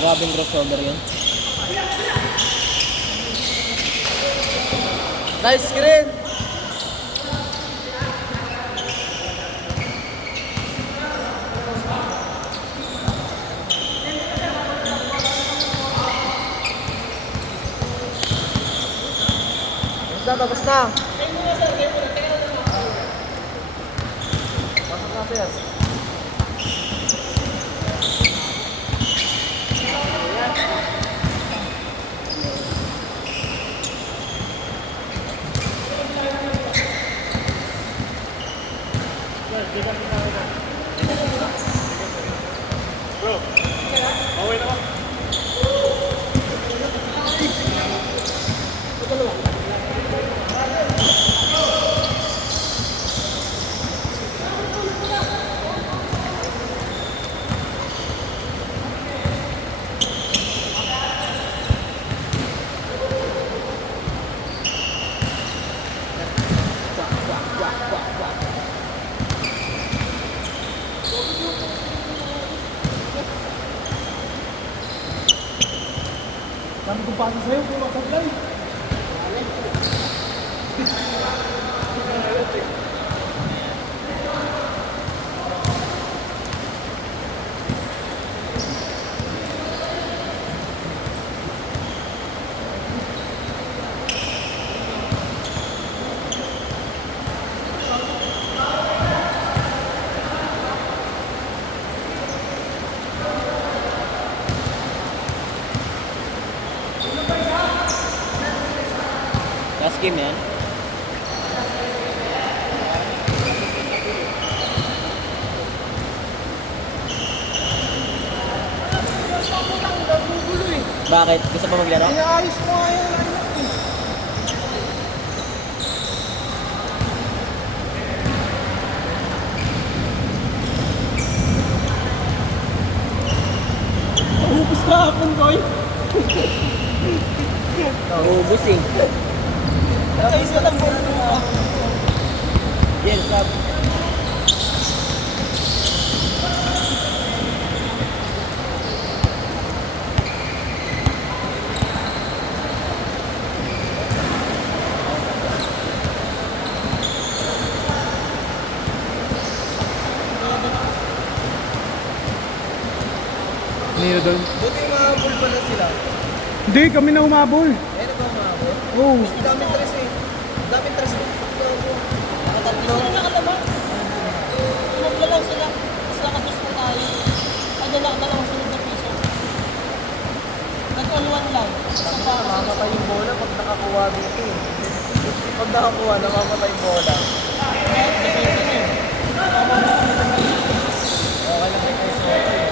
Grabing crossover yun. Nice screen! Tapos na! Pasok na sir. Dami kong pasa sa'yo, puro sablay. Last game yan. Bakit? Gusto pa maglaro? Inaayos mo nga yung lineup eh. Ubus ka hapon, boy. Ubus eh. Ayos ka lang po. Yes, up. Nino doon. Buti mahabol pala sila. Hindi, kami na umabol. Eh, na ba mahabol? Oo. Daming tres eh. Daming tres eh. Nakatatlo. Maglalaw sila, tapos nakabis na tayo. Ay, dalawang sunod na piso. Nag-on-one lang. Namamatay yung bola pag nakakuha dito eh. Pag nakakuha, namamatay yung bola. Okay lang kayo kayo sa ito eh.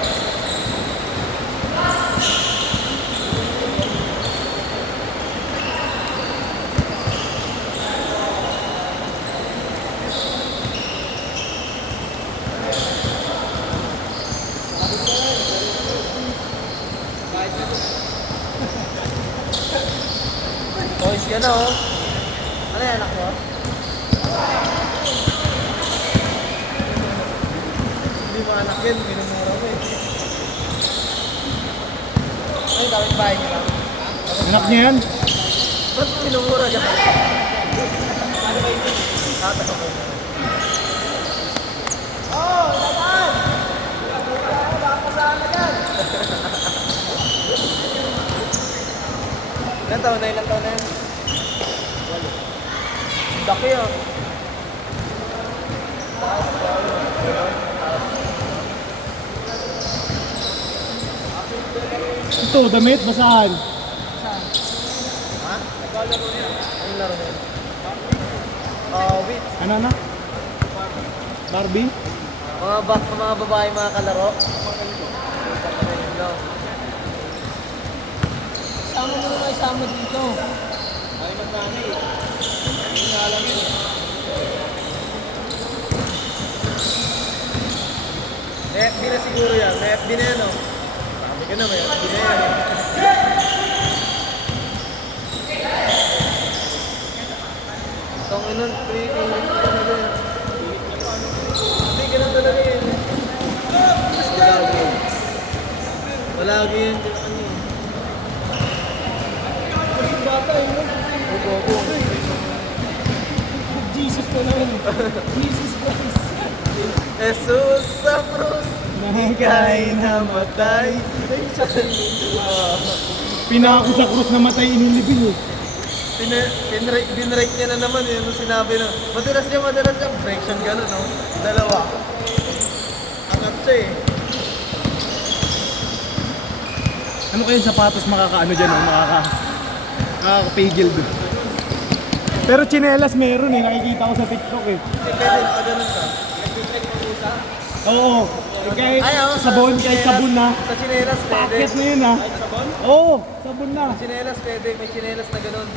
Toys ka na oh. Ano yan anak mo? Hindi mo anak yan, minumura mo eh. Ay, kapit bahay niya lang. Anak niya yan. Ba't mo minumura ka? Ano ba ito? Tata ko. Oh, laban! Wala pa sana Ilan taon na? Ilan taon na yan? Laki ah. Ito, damit, basahan. Anong laro na yun? Wait. Ano na? Barbie? Mga babae, mga kalaro. Sama mo naman isama dito. May FB na siguro yan. May FB na yan, oh. Sabi ka na, may FB na yan. Itong inon, hindi, ganun talaga yun. Palagi yun. Ano yun? Jesus na naman. Jesus Christ. Jesus sa krus, ika'y namatay. Pinako sa krus na matay inilibing eh. Binrake niya na naman yun, sinabi na. Madalas niya, break siya gano'n, no? Dalawa. Angat siya eh. Ano kayong sapatos makakaano dyan, no? Makakapigil doon. Pero chinelas meron eh, nakikita ko sa TikTok eh. Kasi pwede, nakaganon ka. Oo. Kahit sabon, kahit sabon na. Sa chinelas pwede. Packet na yun ah. Oo, sabon na. Sa chinelas pwede, may chinelas na gano'n.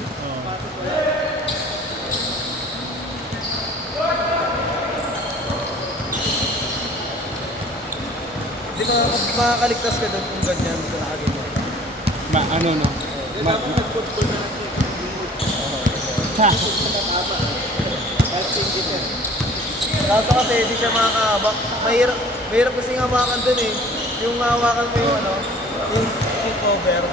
Hindi makakaligtas ka doon kung ganyan, kung nakaganyan. Ano no? Ha. Kaso kasi hindi siya makakahawak. Mahirap kasi hawakan dun eh. Yung hawakan mo yung ano, yung cover.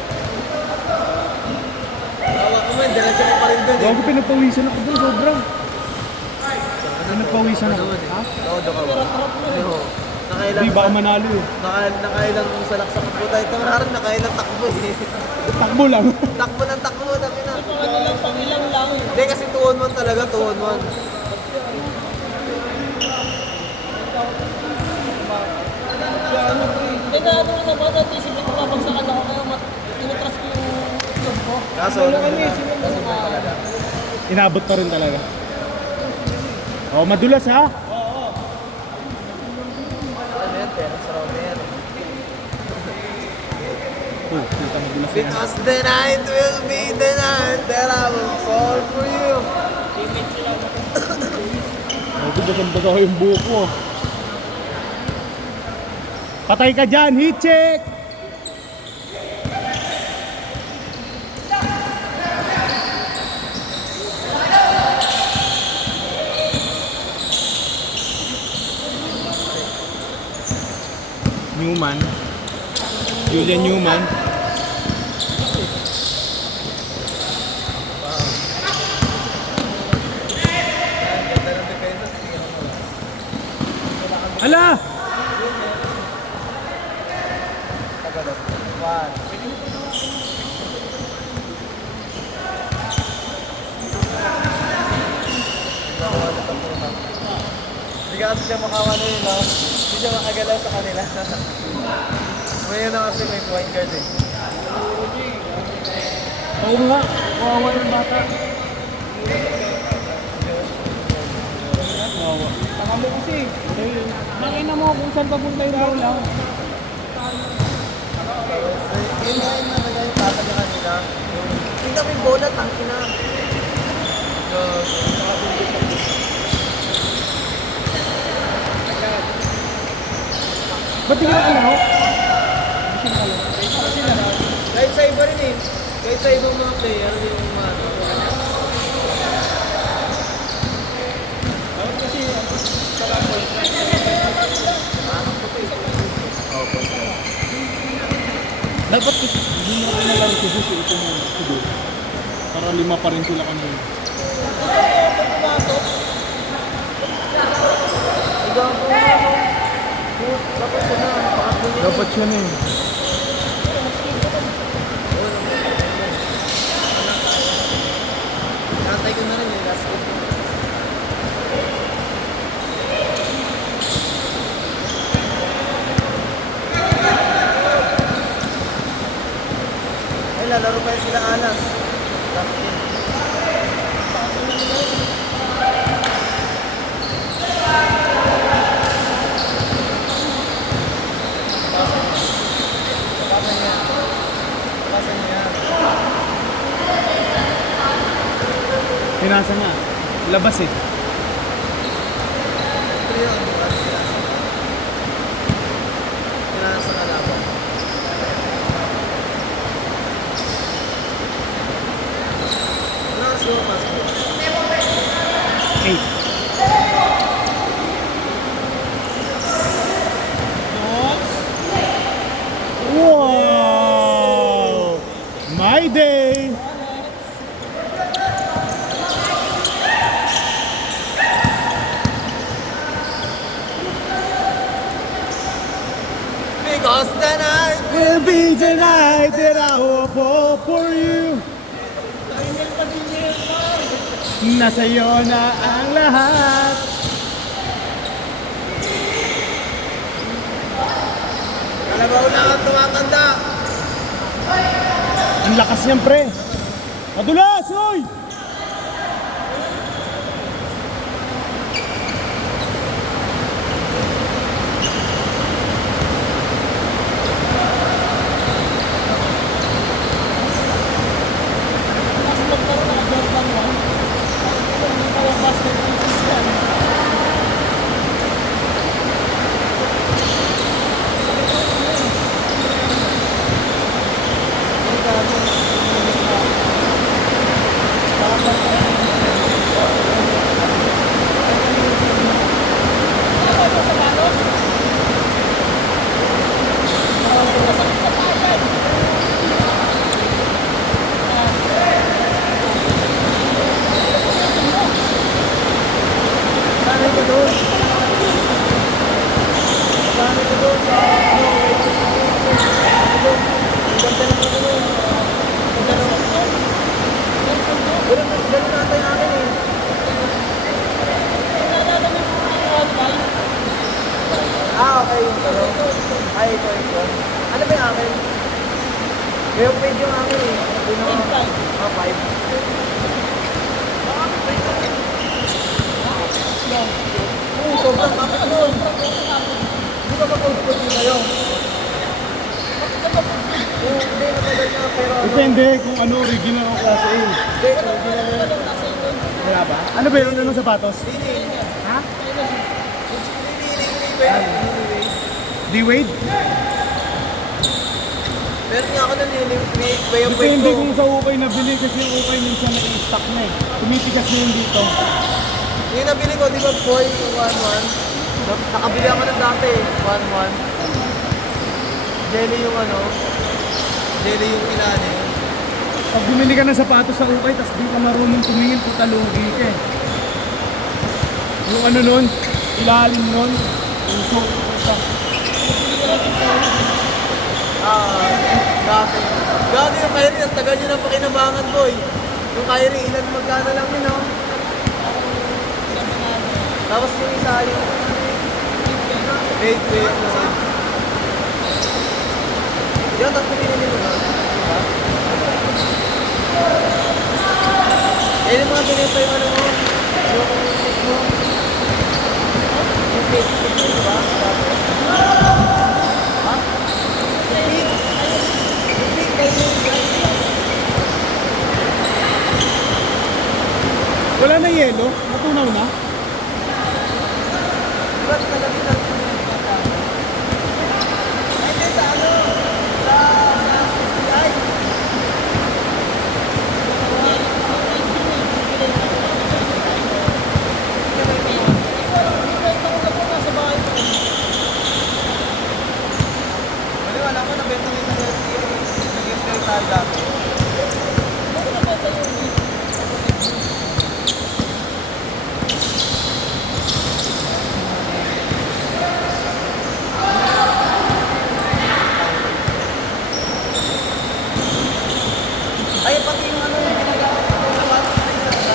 Hawak mo yun, diretso ka pa rin dun eh. Bago pinapawisan ako doon, sobrang. Pinapawisan ako. Ha? Oo, doon ka ba? Oo. Nakailang, Hindi, baka manalo eh. nakailang salaksak po tayo. Ito harap, nakailang takbo eh. Takbo lang. Takbo ng takbo, dami na. Ano lang, pangilang lang. Hindi kasi 2-on-1 talaga, 2-on-1. Hindi na ano naman, anticipate ko babagsakan ako kaya tinatras ko yung itlog ko. Kaso, kaso ba talaga? Inabot pa rin talaga. Oh, madulas ha? Ano yan, Terence Romer. Oh, kita madulas yan. Because the night will be the night that I will fall for you. Oh, basang-basa ko yung buhok mo. Patay ka dyan, heat check! Newman. Julian Newman. Ala! Hindi ka kasi siya makawala yun, no? Hindi siya makagalaw sa kanila. Ngayon na kasi may point guard eh. Oo nga, kawawa yung bata. Kawawa. Tanga mo kasi. Makina mo kung saan papunta yung bola. Yun nga yung nalagay yung tata niya kanina. Tingnan mo yung bola, tangki na. Ba't tingnan ka lang? Kahit sa iba rin eh. Kahit sa ibang mga player, yung ano. Dapat kasi hindi mo na lang si Busi ito mo siguro. Para 5 pa rin sila kanina. Ikaw po ano. Dapat ko na. Dapat siya na eh. lalaro pa yun sila Alas. Pinasa niya. Labas eh. Pinasa ka laban. Ano ang siyo pasok? 8. Wow! My day! Because the night Will be the night that I will fall for you. Nasa iyo na ang lahat. Kalabaw na ang tumatanda. Ang lakas niyan, pre. Madulas, oy! Mas magkaroon ng Jordan 1. Hindi pa yung basket pieces yan. Ganun natin yung akin eh. Okay. Yung talo. Ay, ito. Ano ba yung akin? Yung page yung akin eh. Yun ako. 5. Oo, sobrang kapit nun. Hindi ka mag-output yun ngayon. Hindi, natagal na pero ano. Depende kung ano original ang klase eh. Hindi, original na yun. Wala ba? Ano ba yun? Anong sapatos? Ha? D-Wade? Meron nga ako nun yun, way of weight Depende ko. kung sa ukay nabili kasi yung ukay minsan na-stock na eh. Tumitigas na yun dito. Yung nabili ko, di ba boy, 1-1? Nakabili ako ng dati, 1-1. Jelly yung ano, jelly yung ilalim. Pag bumili ka ng sapatos sa ukay tapos di ka marunong tumingin, puta lugi ka eh. Yung ano nun, ilalim nun, yung puta. Dati. Dati yung Kyrie, ang tagal nyo ng pakinabangan boy. Yung Kyrie, ilan magkano lang yun, no? Tapos yung isa yung wait. Yan, tapos pinili mo na. Diba? Yan yung mga ganito yung ano mo. Yung pick mo. Yung pick mo, diba? Ha? Yung pick kayo. Wala na yelo? Natunaw na? Ba't nalagyan natin yung ay, hindi, sa ano? Ay! Wala, wala ko, nabenta mo yung nag-gameplay tayo dati. Ay, pati yung ano yung ginagamit ko sa sapatos na isa sa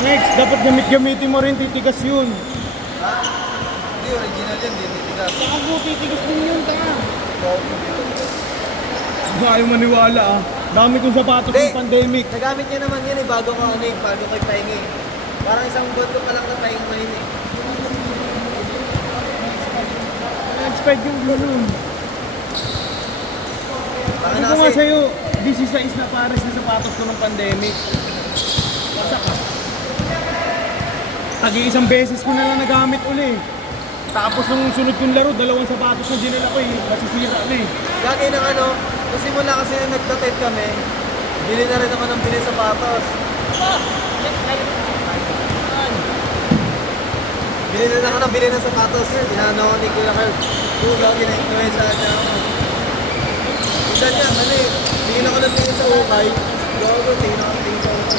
Tangex, dapat gamit-gamitin mo rin, titigas yun. Hindi, original yan, di titigas. Gago, titigas din yun, tanga. Ayaw maniwala ah. Dami kong sapatos Hindi. ng pandemic. Nagamit niya naman yan eh, bago ko ano eh, bago ko ipahinga eh. Parang isang buwan ko pa lang napahinga ngayon eh. Na-expect yung ganun. Baka Sabi na ko nga kasi, sa'yo, 16 na pares na sapatos ko ng pandemic. Wasak ka. Tagi-isang beses ko na lang nagamit uli. Tapos nung sunod kong laro, 2 sapatos na dinala ko eh. Masisira na eh. lagi ng ano, kasi simula kasi nagtatit kami, bili na rin ako ng bili sapatos. Bili na ako ng bili ng sapatos. Tinano ko ni Kuya Carl. Kuya, kina-influensyahan niya ako. Minsan niya, ano eh, tingin ako ng tingin sa ukay. Gago, tingin ako ng tingin sa ukay.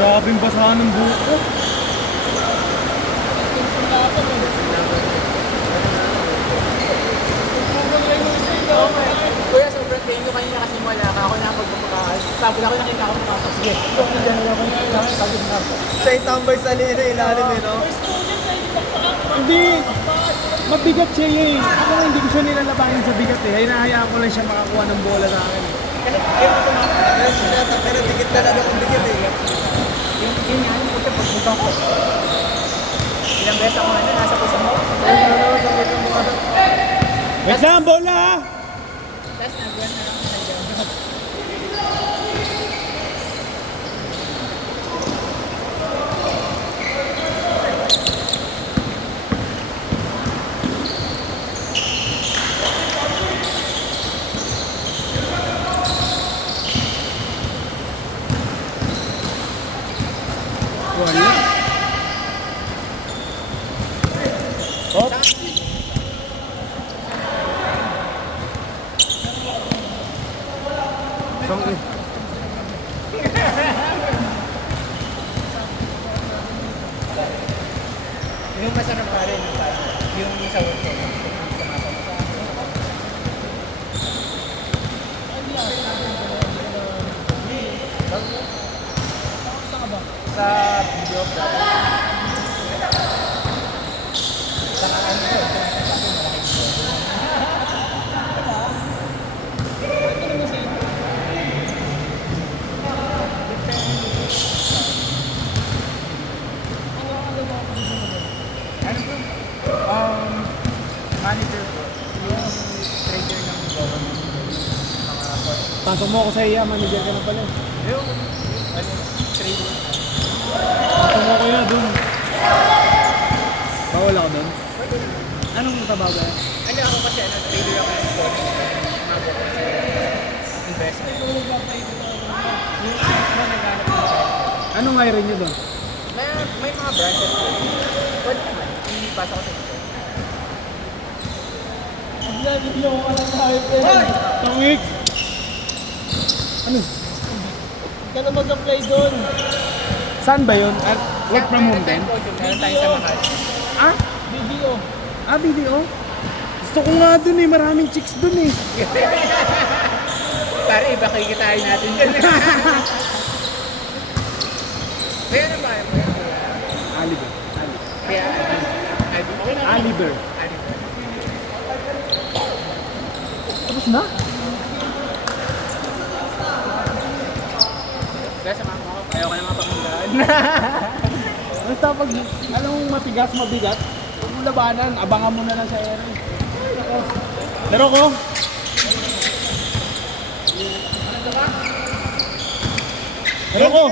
Grabing basahan ng buko. Kuya, sobrang thank you kanina kasi wala ka. Ako na pagpapakakas. Sabi ako nakita ko pumasok. Sige. Siya yung tambay sa ilalim eh, no? Hindi. Mabigat siya eh. Ako hindi ko siya nilalabanin sa bigat eh. Hinahayaan ko lang siya makakuha ng bola sa akin eh. Pero dikit talaga kung dikit eh. Yun yan. Puta, pagpunta ko. Ilang beses ako na nasa puso mo. Wait lang, bola ha! Tapos nagbuwan na lang ako sa dyan. Wala. Hop. Tangin. Yung masarap pa rin. Yung sa work ko. Sa video ko. Manager ko. Yung trader ng government. Pasok mo ako sa iya, manager ka na pala. Yung trader. Pasok mo ko ya dun. Bawal ako dun? Anong trabaho ba yan? Ano ako kasi trader ako ng government. Mabok kasi investment. Yung naghanap ko siya. Anong hiring nyo dun? May mga branches ko. Pwede naman. Hindi pasok ko sa ito. Tangik! Ano? Ka na mag-apply doon. Saan ba yun? Work from home din? Meron tayo sa mahal. Ah? BDO. Ah, BDO? Gusto ko nga dun eh, maraming chicks dun eh. Para iba kikitain natin dyan. Meron ba? Oliver. Kaya, Oliver. Tapos na? Kaya sa mga ako, ayaw ka naman pakinggan. Basta pag anong matigas, mabigat, huwag mo labanan, abangan mo na lang sa ere. Laro ko? Laro ko?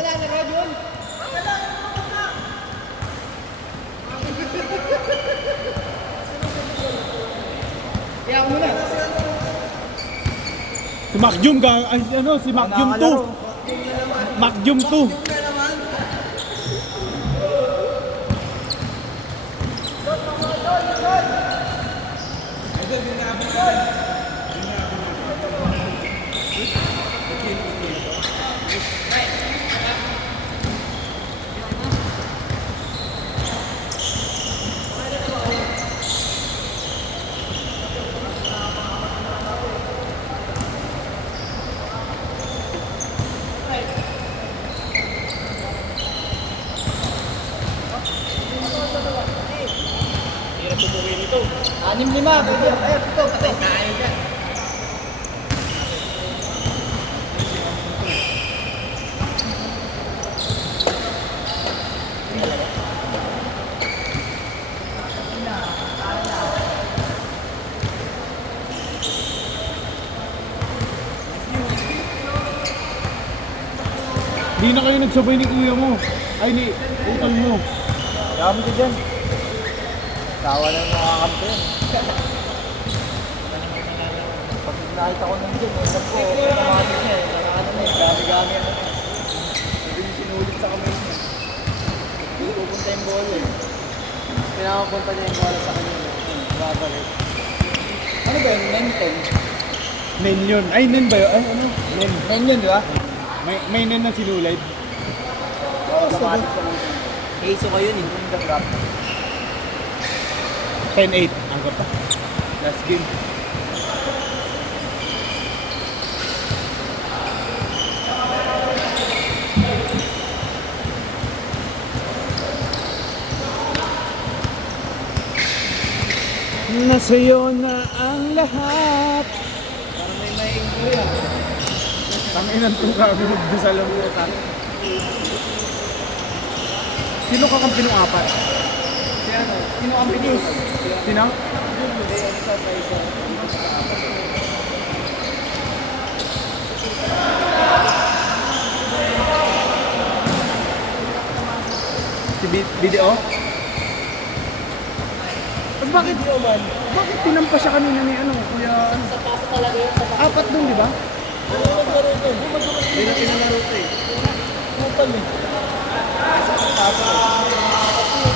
Si Macjum, ay ano, si Macjum 2. Macjum 2. Anim lima, pwede. Ito, pati. Kain ka. Di na kayo nagsabay ni kuya mo. Ay, ni utang mo. Kami ka dyan. Tawa na nakakampi yan. Pag nakita ko nandiyan, alam ko, automatic niya. Ano na yun, gami-gami ano na. Sabi yung sinulit sa kamay niya. Hindi pupunta yung bola eh. Pinakapunta niya yung bola sa kanya. Babalik. Ano ba yun? 9-10? Nen yun. Ay, nen ba yun? Ay, ano? Nen. 9 yun, di ba? May nen na sinulay. Automatic sa mga. Ace ko yun, hindi yung grab. 10-8. Ang kapa. Last game. Nasa'yo na ang lahat. Parang may maingay ah. Tanginan itong kagulog doon sa lamutan. Sino kakampi ng apat? Sino ang bilis? Sino? Si BDO? Bakit tinampa siya kanina ni ano, kuya ano? Sa pasa talaga yun. Sa pasa. Apat dun, di ba? Maglaro doon. Hindi na pinalaro ito eh. Kupal eh.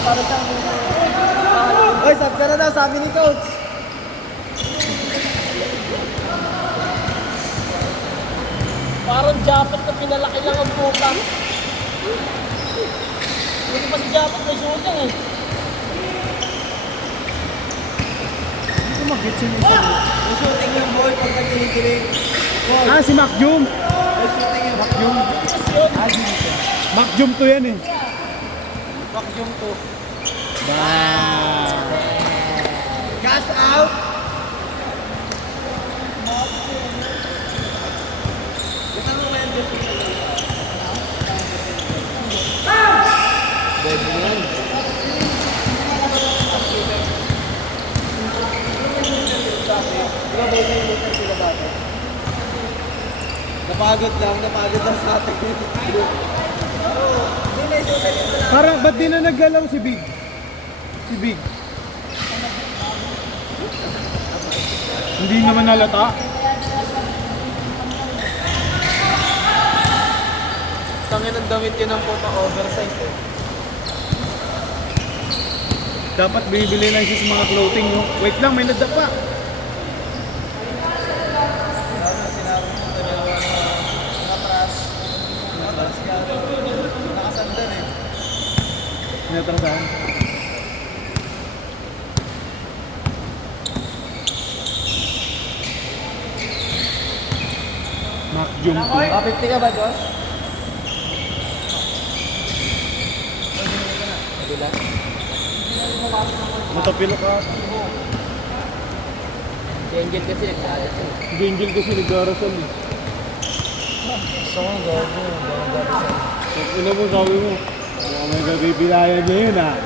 Para sa akin. Oy, sab ka na daw, sabi ni coach. Parang Japet na pinalaki lang ang pupa. Hindi pa si Japet may shooting eh. Hindi ko mag-get siya niya. Yung shooting yung ball pag nagkinikilig. Ah, si Macjum! Yung shooting yung Macjum. Tapos yun. Macjum to yan eh. back yung to. Bah! Cash out! Gusto mo ba yung gusto mo? Baby yan. Diba baby yung gusto sila dati? Napagod lang sa atin. Parang, ba't di na naglalaw si Big? Si Big. Hindi naman nalata. Tangin ang damit yun ng puta oversize eh. Dapat bibili lang siya sa mga clothing, no? Wait lang, may nadapa. Nakasandal eh. Pinatrasahan. Macjum. Kapit ka ba, Josh? Madulas? Matapilo ka. Si Angel kasi nagdalas eh. Gengel kasi nag-arasal eh. Gusto ko yung gago. Ina mo, sabi mo. Baka may gabibilayan niya yun ah.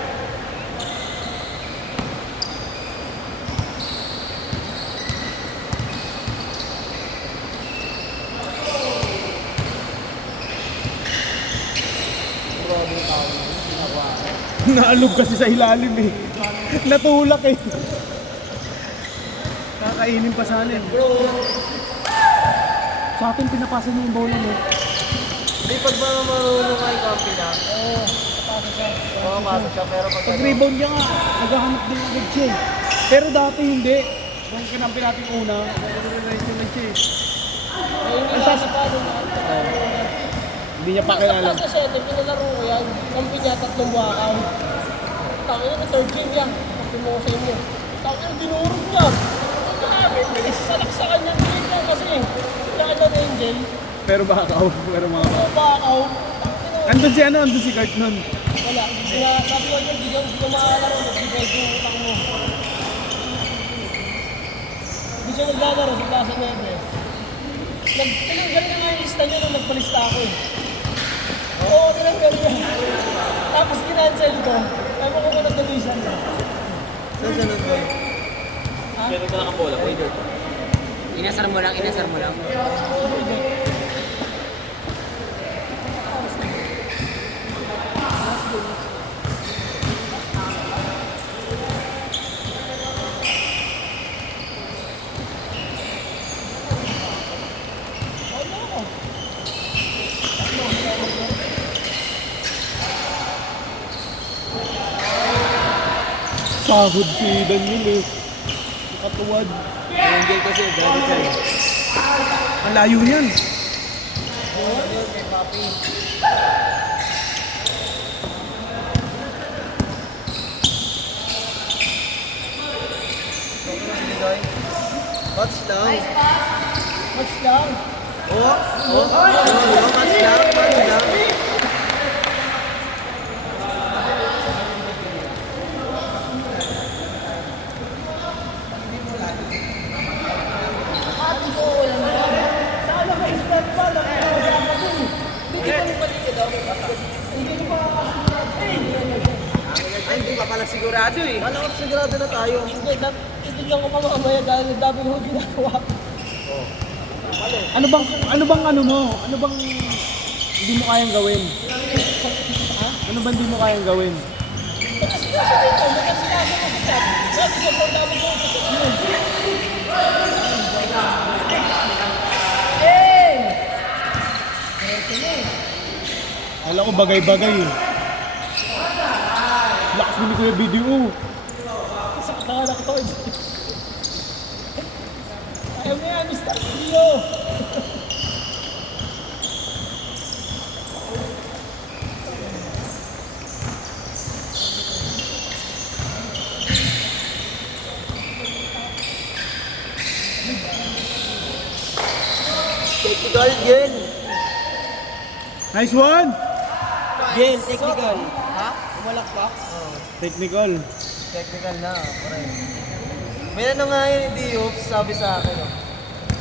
Naalog kasi sa ilalim eh. Natulak eh. Kakainin pa sana eh. Sa atin pinapasa niya yung bola mo. Hindi pag mga marunong ay copy na. Oo, pasok siya. Pero pag Pag rebound niya nga, naghahanap din agad siya eh. Pero dati hindi. Kung kinampi natin una, nag-realize siya eh. Ayun yung nasa pa doon. Hindi niya Sa klase 7, pinalaro ko yan. Kampi niya, 3 buwakaw. Tangin na, third game yan. Kampi mo ko sa inyo. Tangin na, dinurog niya. Grabe, bilis. Salaksakan niya. Bilis niya kasi. Kaya na Angel. Pero bakaw, pero mga Mga buwakaw. Tangin na. Andun si ano, andun si Kurt nun. Wala. Sabi ko niya, hindi ko makakalaro. Nagbibay yung utang mo. Hindi siya naglalaro sa klase 9. Tinanggal niya nga yung lista niya nung nagpalista ako eh. Oo, tinanggal niya. Tapos kinancel ko. Kaya mo ko kung nag-deletion na. Saan siya nag-goal? Inasar mo lang, inasar mo lang. Sahod si Daniel eh. Katuwad. Angel kasi, grabe siya. Ang layo niyan. Watch lang. Match lang. Watch lang. Ate ko, walang yan. Sana may start pa lang. Hindi ka mo paligid ako. Hindi ko pa Ay, hindi pa pala sigurado eh. Kala ko sigurado na tayo. Hindi, titignan ko pa mamaya dahil ang dami ko ginagawa. Ano bang ano mo? Ano bang hindi mo kayang gawin? Ano bang hindi mo kayang gawin? Kasi kasi dito, nagkasilasa ko sa chat. Sabi sa pang dami ko sa chat yun. Wala ko bagay-bagay eh. Lakas mo ni Kuya Video. Sa katahanak ko. Ayaw mo yan, Mr. Leo. Technical gen. Nice one! Gen, technical. Ha? Umalakpak? Oo. Technical. Technical na, pare. May ano nga yun, Diop, sabi sa akin, oh.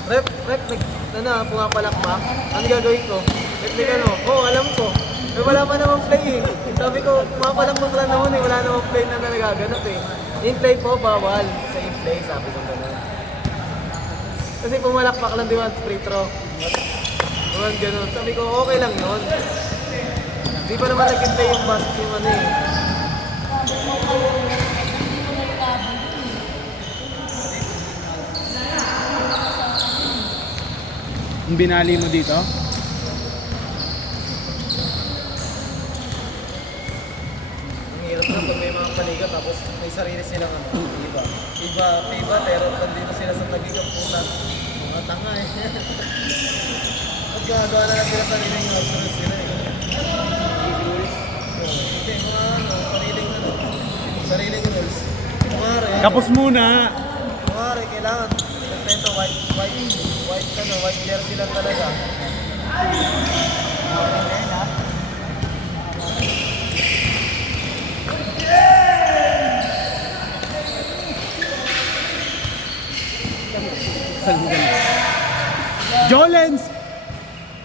Rep, pumapalakpak. Ano gagawin ko? Technical mo. Oo, alam ko. Pero wala pa namang play eh. Sabi ko, pumapalakpak lang naman eh. Wala namang play na nagaganap eh. In play po, bawal. Sa in play, sabi ko gano'n. Kasi pumalakpak lang, di ba, free throw. Naman gano'n. Sabi ko, okay lang yun. Di pa naman nag-play yung basket yung ano eh. Yung binali mo dito? Ang hirap na pag may mga paligat tapos may sarili silang ano, iba, pero nandito sila sa tagigang puta. Mga tanga eh. Pag gagawa na lang sila sariling house rules sila eh. Hindi, mga sariling rules. Kapos muna! Kailangan kompleto white jersey lang talaga. Jolens!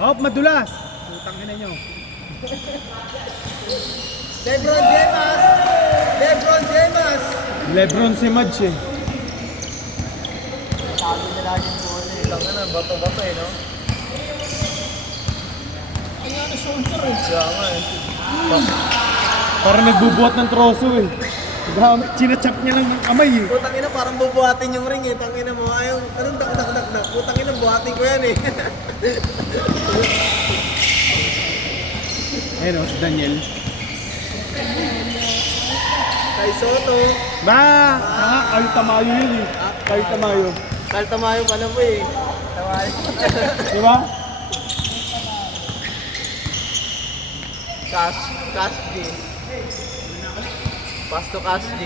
Hop, madulas! Putang ina nyo. Lebron James! Lebron si Madge eh. Sabi nila yung goal eh. Lang na, bato-bato eh, no? Ang ano, shoulder eh. Kaya nga eh. Parang nagbubuhat ng troso eh. Gamit, chinachap niya lang ng kamay eh. Putang ina, parang bubuhatin yung ring eh. Tangina mo, ayaw. Anong dak. Putang ina, buhatin ko yan eh. Ayun o, si Daniel. Kay Soto. Ba! Kayo Tamayo yun eh. Kayo Tamayo. Kyle Tamayo pala mo eh. Tamayo. Di ba? Cash G. Pasto Cash G.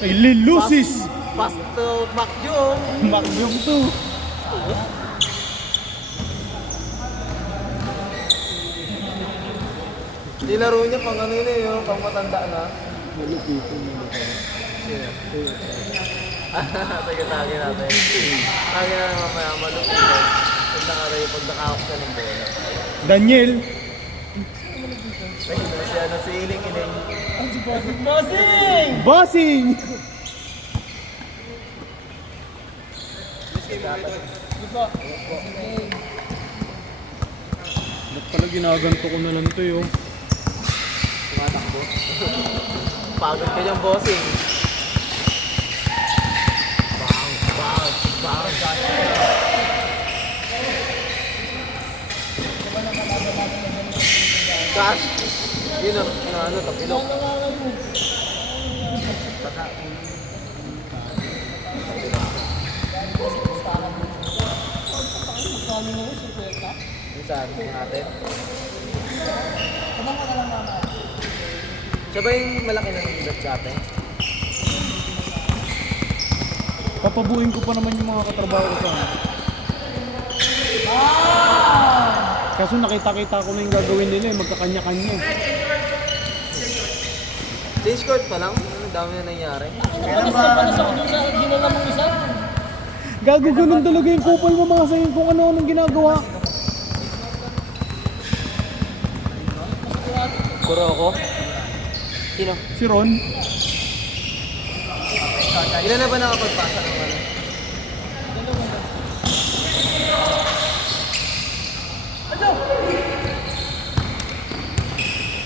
Ay, Lilusis! Pasto Macjong. Makyong to. Nilaro niya pang ano yun eh, pang matanda na. Sige, tagi natin. Tagi na mamaya, malupit. Punta ka rin pag nakahawak ka ng bola. Daniel. Ay, si ano, si Iling Iling. Bossing! Bossing! Ba't pala ginaganto ko na lang to yun? Tumatakbo. Pagod ka dyan, bossing. Bang. Cash. Yun ano, tapilok. Saan natin? Siya ba yung malaki na nagbigat dati? Papabuin ko pa naman yung mga katrabaho ko sa Kaso nakita-kita ko na yung gagawin nila eh, magkakanya-kanya. Change court pa lang? Ano dami na nangyari? Panas ako dun sa ginala mong isa. Gago ganun talaga yung kupal mo mga sayin kung ano-anong ginagawa. Puro ako? Sino? Si Ron, Ilan na ba nakapagpasa ng ano?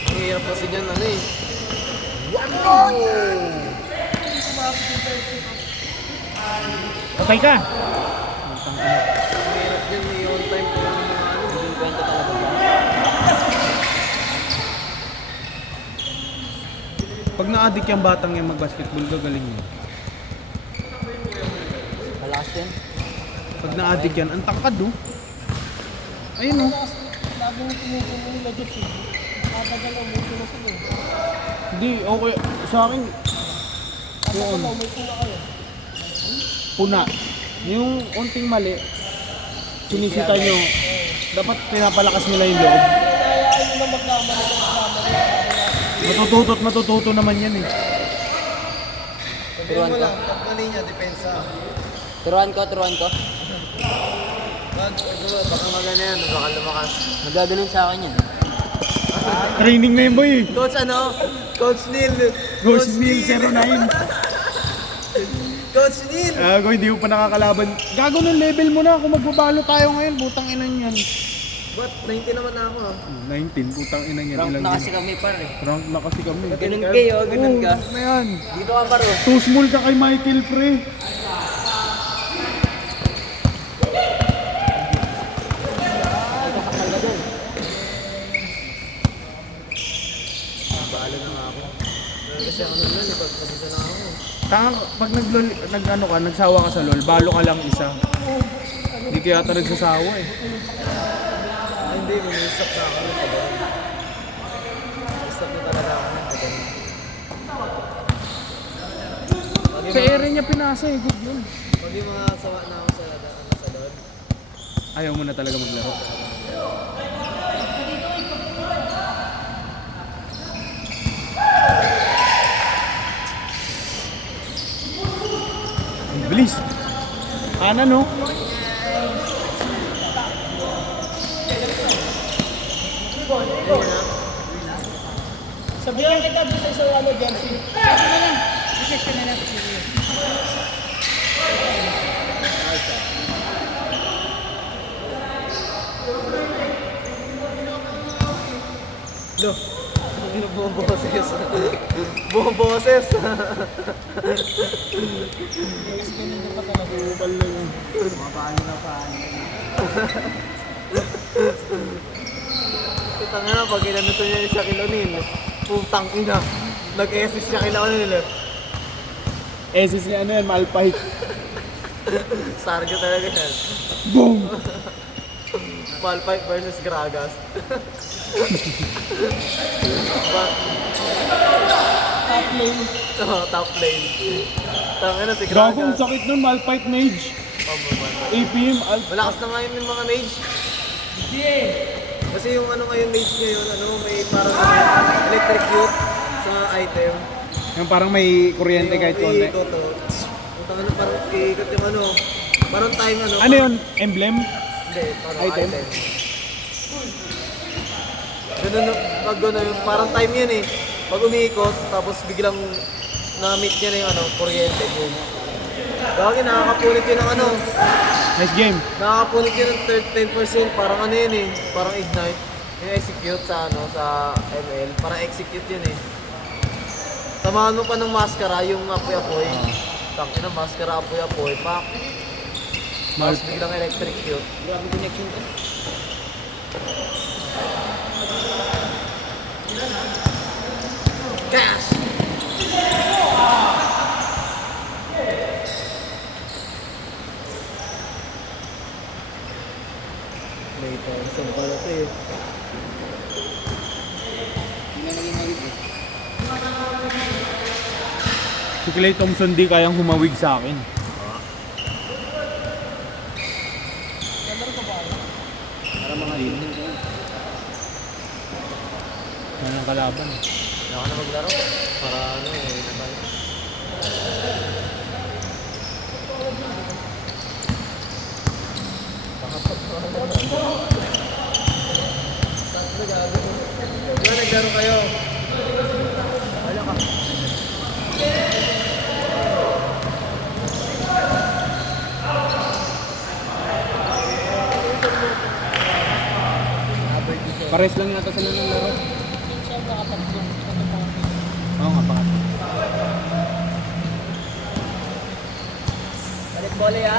Ang hirap kasi dyan ano eh. patay ka. Ang hirap dyan eh, on time ko yung mga ano. Hindi kwenta talaga ba? Pag na-addict yung batang yung mag-basketball, gagaling yun. Malakas yan. Pag na-addict yan, ang tangkad oh. Ayun oh. Laging tumutuloy nila Diyos eh. Nakatagal ang mundo na sila eh. Hindi, okay. Sa akin, Ano, may tuna kayo. puna. Yung unting mali, sinisita nyo, dapat pinapalakas nila yung loob. Kaya nyo na magkamali. Matututo naman yan eh. Turuan ka? Pag mali niya, depensa. Turuan ko. Baka magana yan, baka lumakas. Magaganon sa akin yan. Training na yun boy eh. Coach ano? Coach Neil. Coach Neil 09. Coach Neil. Gago, hindi mo pa nakakalaban. Gago ng level mo na. Kung magbabalo tayo ngayon, putang inan yan. Ba't 90 naman ako ah? 19, putang inan yan. Rank Ilang na game. kasi kami par eh. Rank na kasi kami. Ganun kayo, ganun ka. Oo, na yan. Dito ka paro. Too small ka kay Michael, pre. Bahala na nga ako. Kasi ako nun nun, pag-kabisa na ako. Pag nag-ano ka, nagsawa ka sa LOL, balo ka lang isa. Hindi kaya ata nagsasawa eh. Hindi, stop na ako ng tagal. Stop na talaga ako ng tagal. Sa area niya pinasa eh, good yun. Pag yung mga sawa na ako sa doon. Ayaw mo na talaga maglaro. Ang bilis. Kanan no? Sabihan kita doon sa isang ano, Jensi. Lo, hindi na bumaboses. Buong boses. Ganito pa talaga. Mapaano na pa. Kita nga na, pag inanuto niya ni Shaquille O'Neal, putang ina. Nag-assist Shaquille O'Neal. Esis ni ano yan, Malpahit. Sarga talaga yan. Boom! Malpahit versus Gragas. Top lane. Top lane. Tanga na si Gago, ang Gragas. sakit nun, Malpahit Mage. APM, Malakas na ngayon yung mga mage. Kasi yung ano ngayon mage ngayon, ano, may parang electrocute sa item. yung parang may kuryente kahit konti. Iikot to. Yung tanga na parang iikot yung ano. Parang time ano. Ano yun? Emblem? Hindi, parang Item? item. Ganun, pag ano yung parang time yan eh. Pag umiikot, tapos biglang na-meet niya na yung ano, kuryente. Boom. Gawin, nakakapunit yun ng ano. Nice game. Nakakapunit yun ng 10%. Parang ano yun eh. Parang ignite. Yung execute sa ano, sa ML. Parang execute yun eh. Samahan mo pa ng maskara, yung apoy-apoy. Taki na maskara, apoy-apoy. Pak. Tapos biglang electric cute. Grabe connection ko. Cash! Later, saan pala ito eh. Hindi na naging malit eh. Si Clay Thompson di kayang humawig sa akin. Para mga linin ko. Yan ang kalaban. Kaya ka na maglaro. Para ano eh, naman. Diba naglaro kayo? Wala ka. Pares lang yata sila ng laro. Siya nakapag-zoom. Ito pa nga. Oo nga, pangat. Balik bola ya.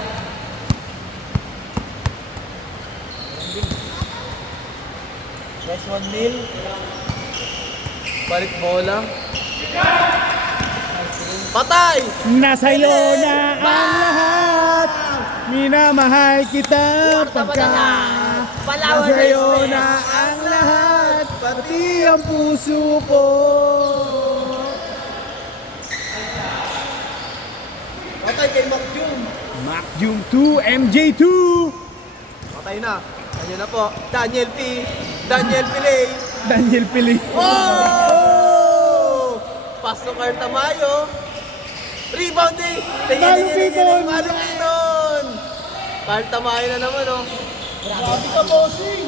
Yes, 1-0. Balik bola. Patay! Nasa'yo na ang lahat. Minamahal kita pagka. Nasa'yo na ang lahat. Pati ang puso ko. Patay kay Macjum. Macjum 2, MJ2. Patay na. Ayun na po. Daniel P. Daniel Pilay. Daniel Pili. Oh! Pasok Artamayo. Rebounding. Malupiton. Malupiton. Artamayo na naman oh. Grabe ka, bossing!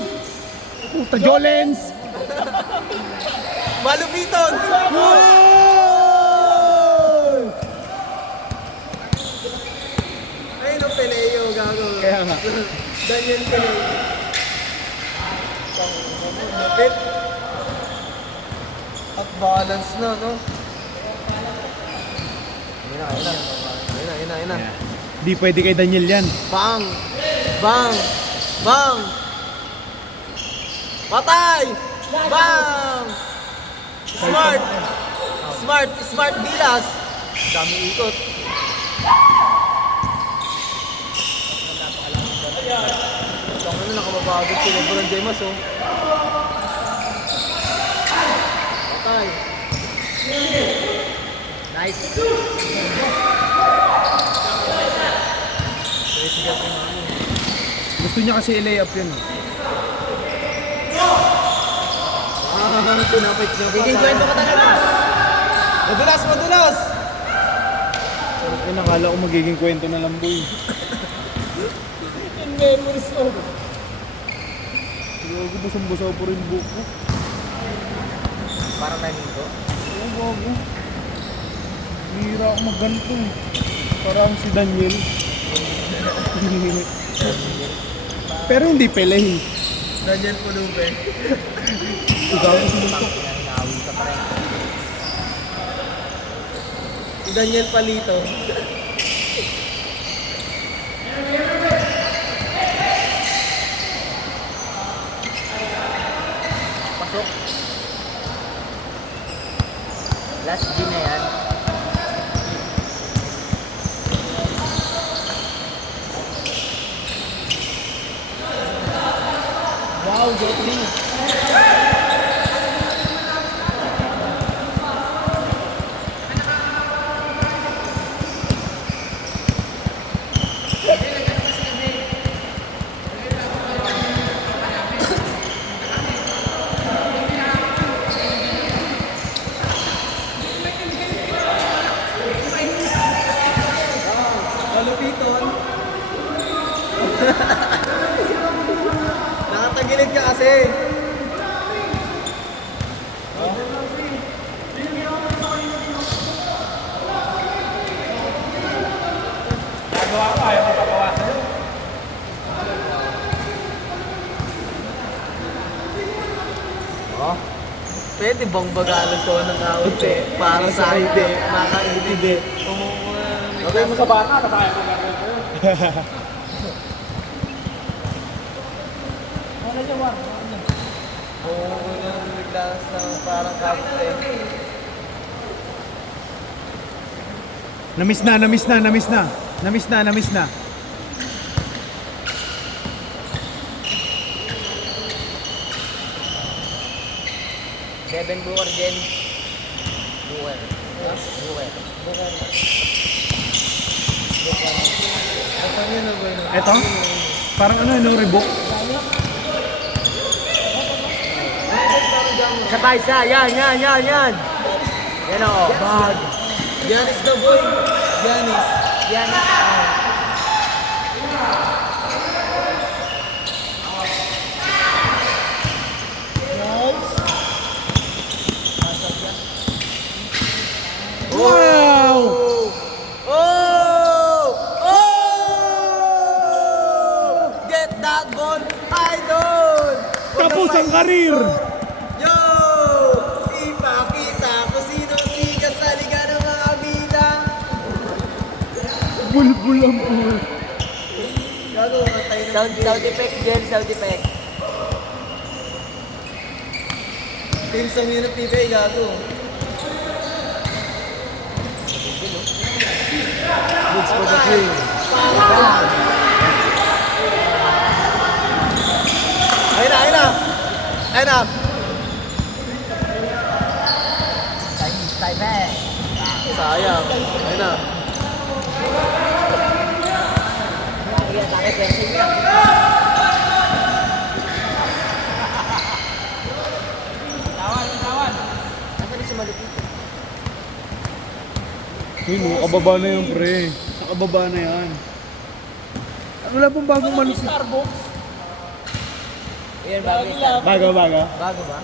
Puta Jolens. Malupiton. Ayun ang Peleo, gago. Kaya nga. Daniel Peleo. Lupit. At balance na, no? Ayun na. Di pwede kay Daniel yan. Bang! Bang! Bang! Patay! Bang! Smart! Smart Diaz! Dami ikot. Tama na, nakamabagot si Lebron James, oh. Patay. Nice. Gusto niya kasi i-layup yun. Pinapit niya. Biging kwento ka talaga. Madulas! Kaya nakala ko magiging kwento na lang boy. In memories of. Gago, basang-basa po rin buko. Parang naninto. Oo, gago. Hira ako magganto eh. Parang si Daniel. Pero hindi Pele eh. Daniel Pulube. Ikaw si Luto. Si Daniel Palito. Pasok. Last G na yan. Wow, Jet Li. Malupiton. Nakatagilid ka kasi. Nagawa ko, ayaw mo pagawa sa'yo. Pwede bang bagalan to ng out eh? Para sa hindi, makaintid eh. Lagay mo sa bata, kasi ayaw mo gagawin sa'yo. Oo, yung bigla sa parang kapit eh. Namiss na, namiss na, namiss na. Namiss na, namiss na. Devin Booker din. Booker. Booker. Kapag yun na ba yun? Eto? Parang ano, no, rebook? Sabay sa, yan. Yan o, bag. Giannis na boy. Giannis. Yan. Wow! Oh! Oh! Get that goal, idol! Tapos ang karir! Yo! Ipakita kung sino siga sa liga ng mga bida. Bulbul ang buhay. Gago, matay na. Sound effect din, sound effect. Team song yun ng PBA, gago. Goods for the kill. Ayun na. Time eh. Sayang. Ayun na. Ayan, bakit fencing niya? Nasaan si Malupit? Yun, nakababa na yun, pre. Nakababa na yan. Wala pong bagong Ano yung manus. Starbucks? Ayan, bago Lagi yung lang. Bago. Bago ba?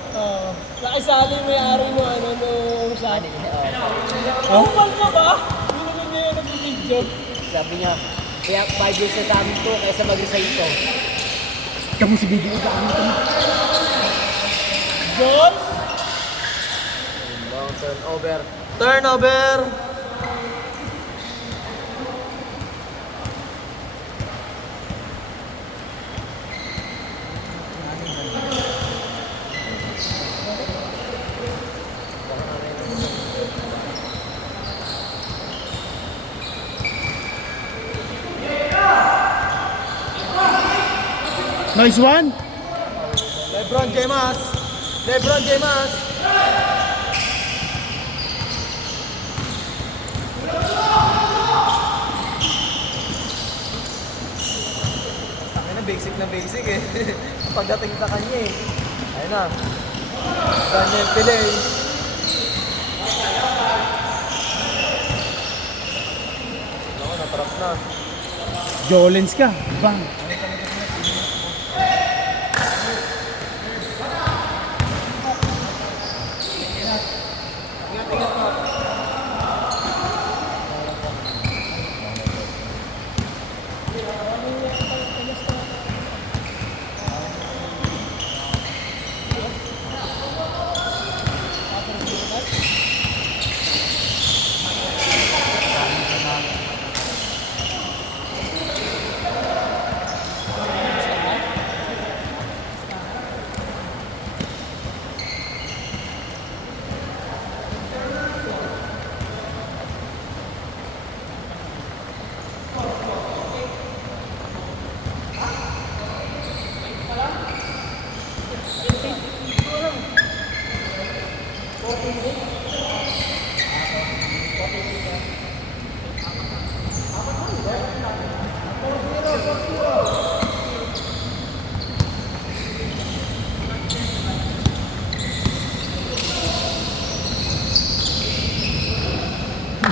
Nakisali may-ari mo ano nung sali. Oh. Kupal ka ba? Binili niya yung nag-video. Sabi niya, kaya 5 years na sa amin to, kaysa mag-resign to. Kamu si Bibi Uga. Jones? Long turnover. Turnover! Nice one. LeBron James! LeBron James! Basic eh. Pagdating sa kanya eh. Ayun na. Daniel Pillay. Ako, natrap na. Jolens ka. Bang.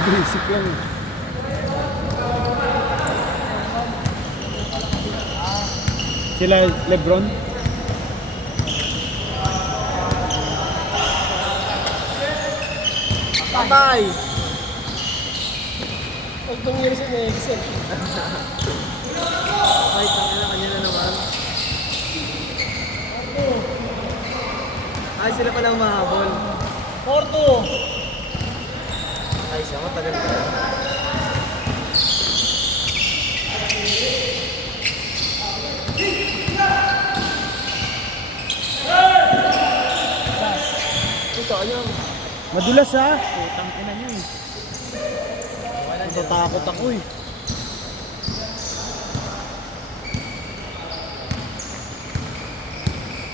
Basic lang eh. Sila Lebron? Patay! Pag tumira si Nexel. Ay, tangina, kanya na naman. Ay, sila pala mahabol. Porto. Ay, siya, matagal pa. Ito, ano? Madulas ha? Putang ina niyo eh. Natatakot ako eh.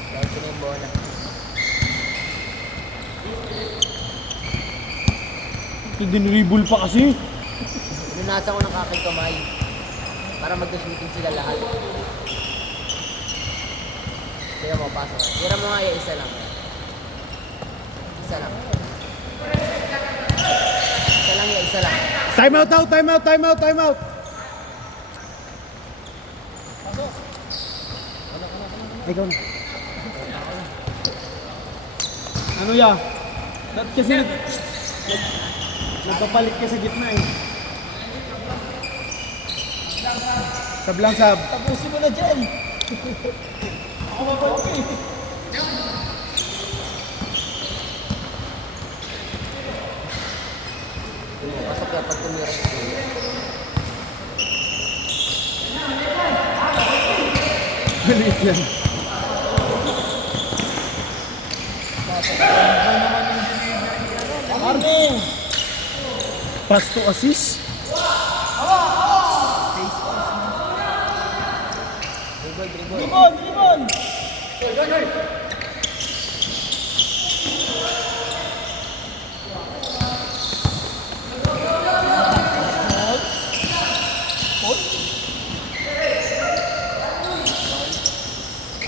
Dahil ko na yung bola. Ito dinribble pa kasi. Lunasan ko ng aking kamay. Para mag-shooting sila lahat. Kaya mo, pasok. Tira mo nga yung isa lang. Isa lang. Isa lang yung isa lang. Time out out, time out, time out, time out. Ikaw na. Ano ya? Dapat kasi nagpapalit ka sa gitna eh. Sab lang sab. Tapusin mo na dyan. Ako okay. Pasok yan pag tumira. Maliit yan. Armin. Pass to assist. Dribon, dribon.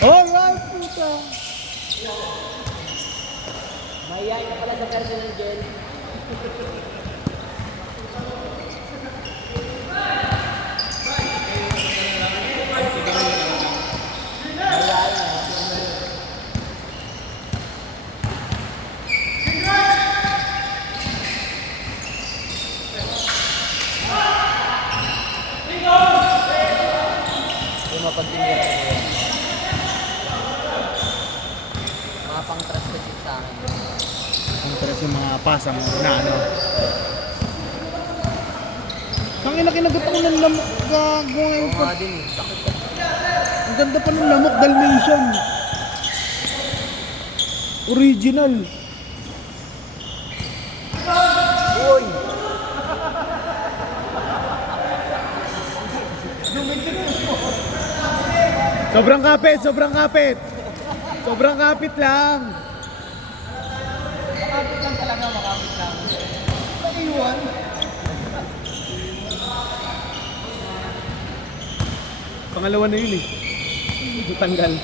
Alright, puta. Mahihayin ka pala sa personal gel. Yung mapagtinira ko yan. Mga pang-trust na shit sa akin. Ang taras yung mga pasang na ano. Tangina kinagat ako ng lamok. Gago ngayon Oo pa. nga din eh. Sakit ka. Ang ganda pa ng lamok, Dalmatian. Original. Uy! Sobrang kapit, sobrang kapit. Sobrang kapit lang. Pangalawa na yun eh. Tanggal.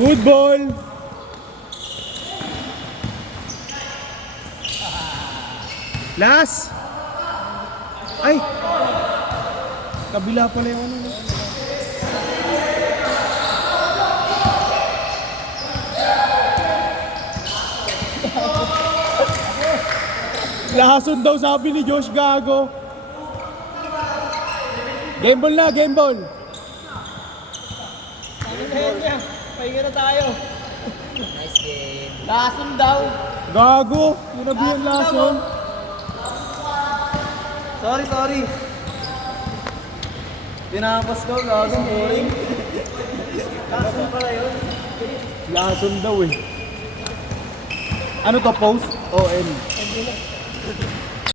Good ball. Last. Ay. Kabila pala yung ano. No? Lahason daw sabi ni Josh Gago. Game ball na, game ball. Ano niya? Pahinga na tayo. Nice game. Lason daw. Gago, yun na yung lason. Sorry, sorry. Tinapas ko, gago, boring. Lason pala yun. Lason daw eh. Ano to, post o N?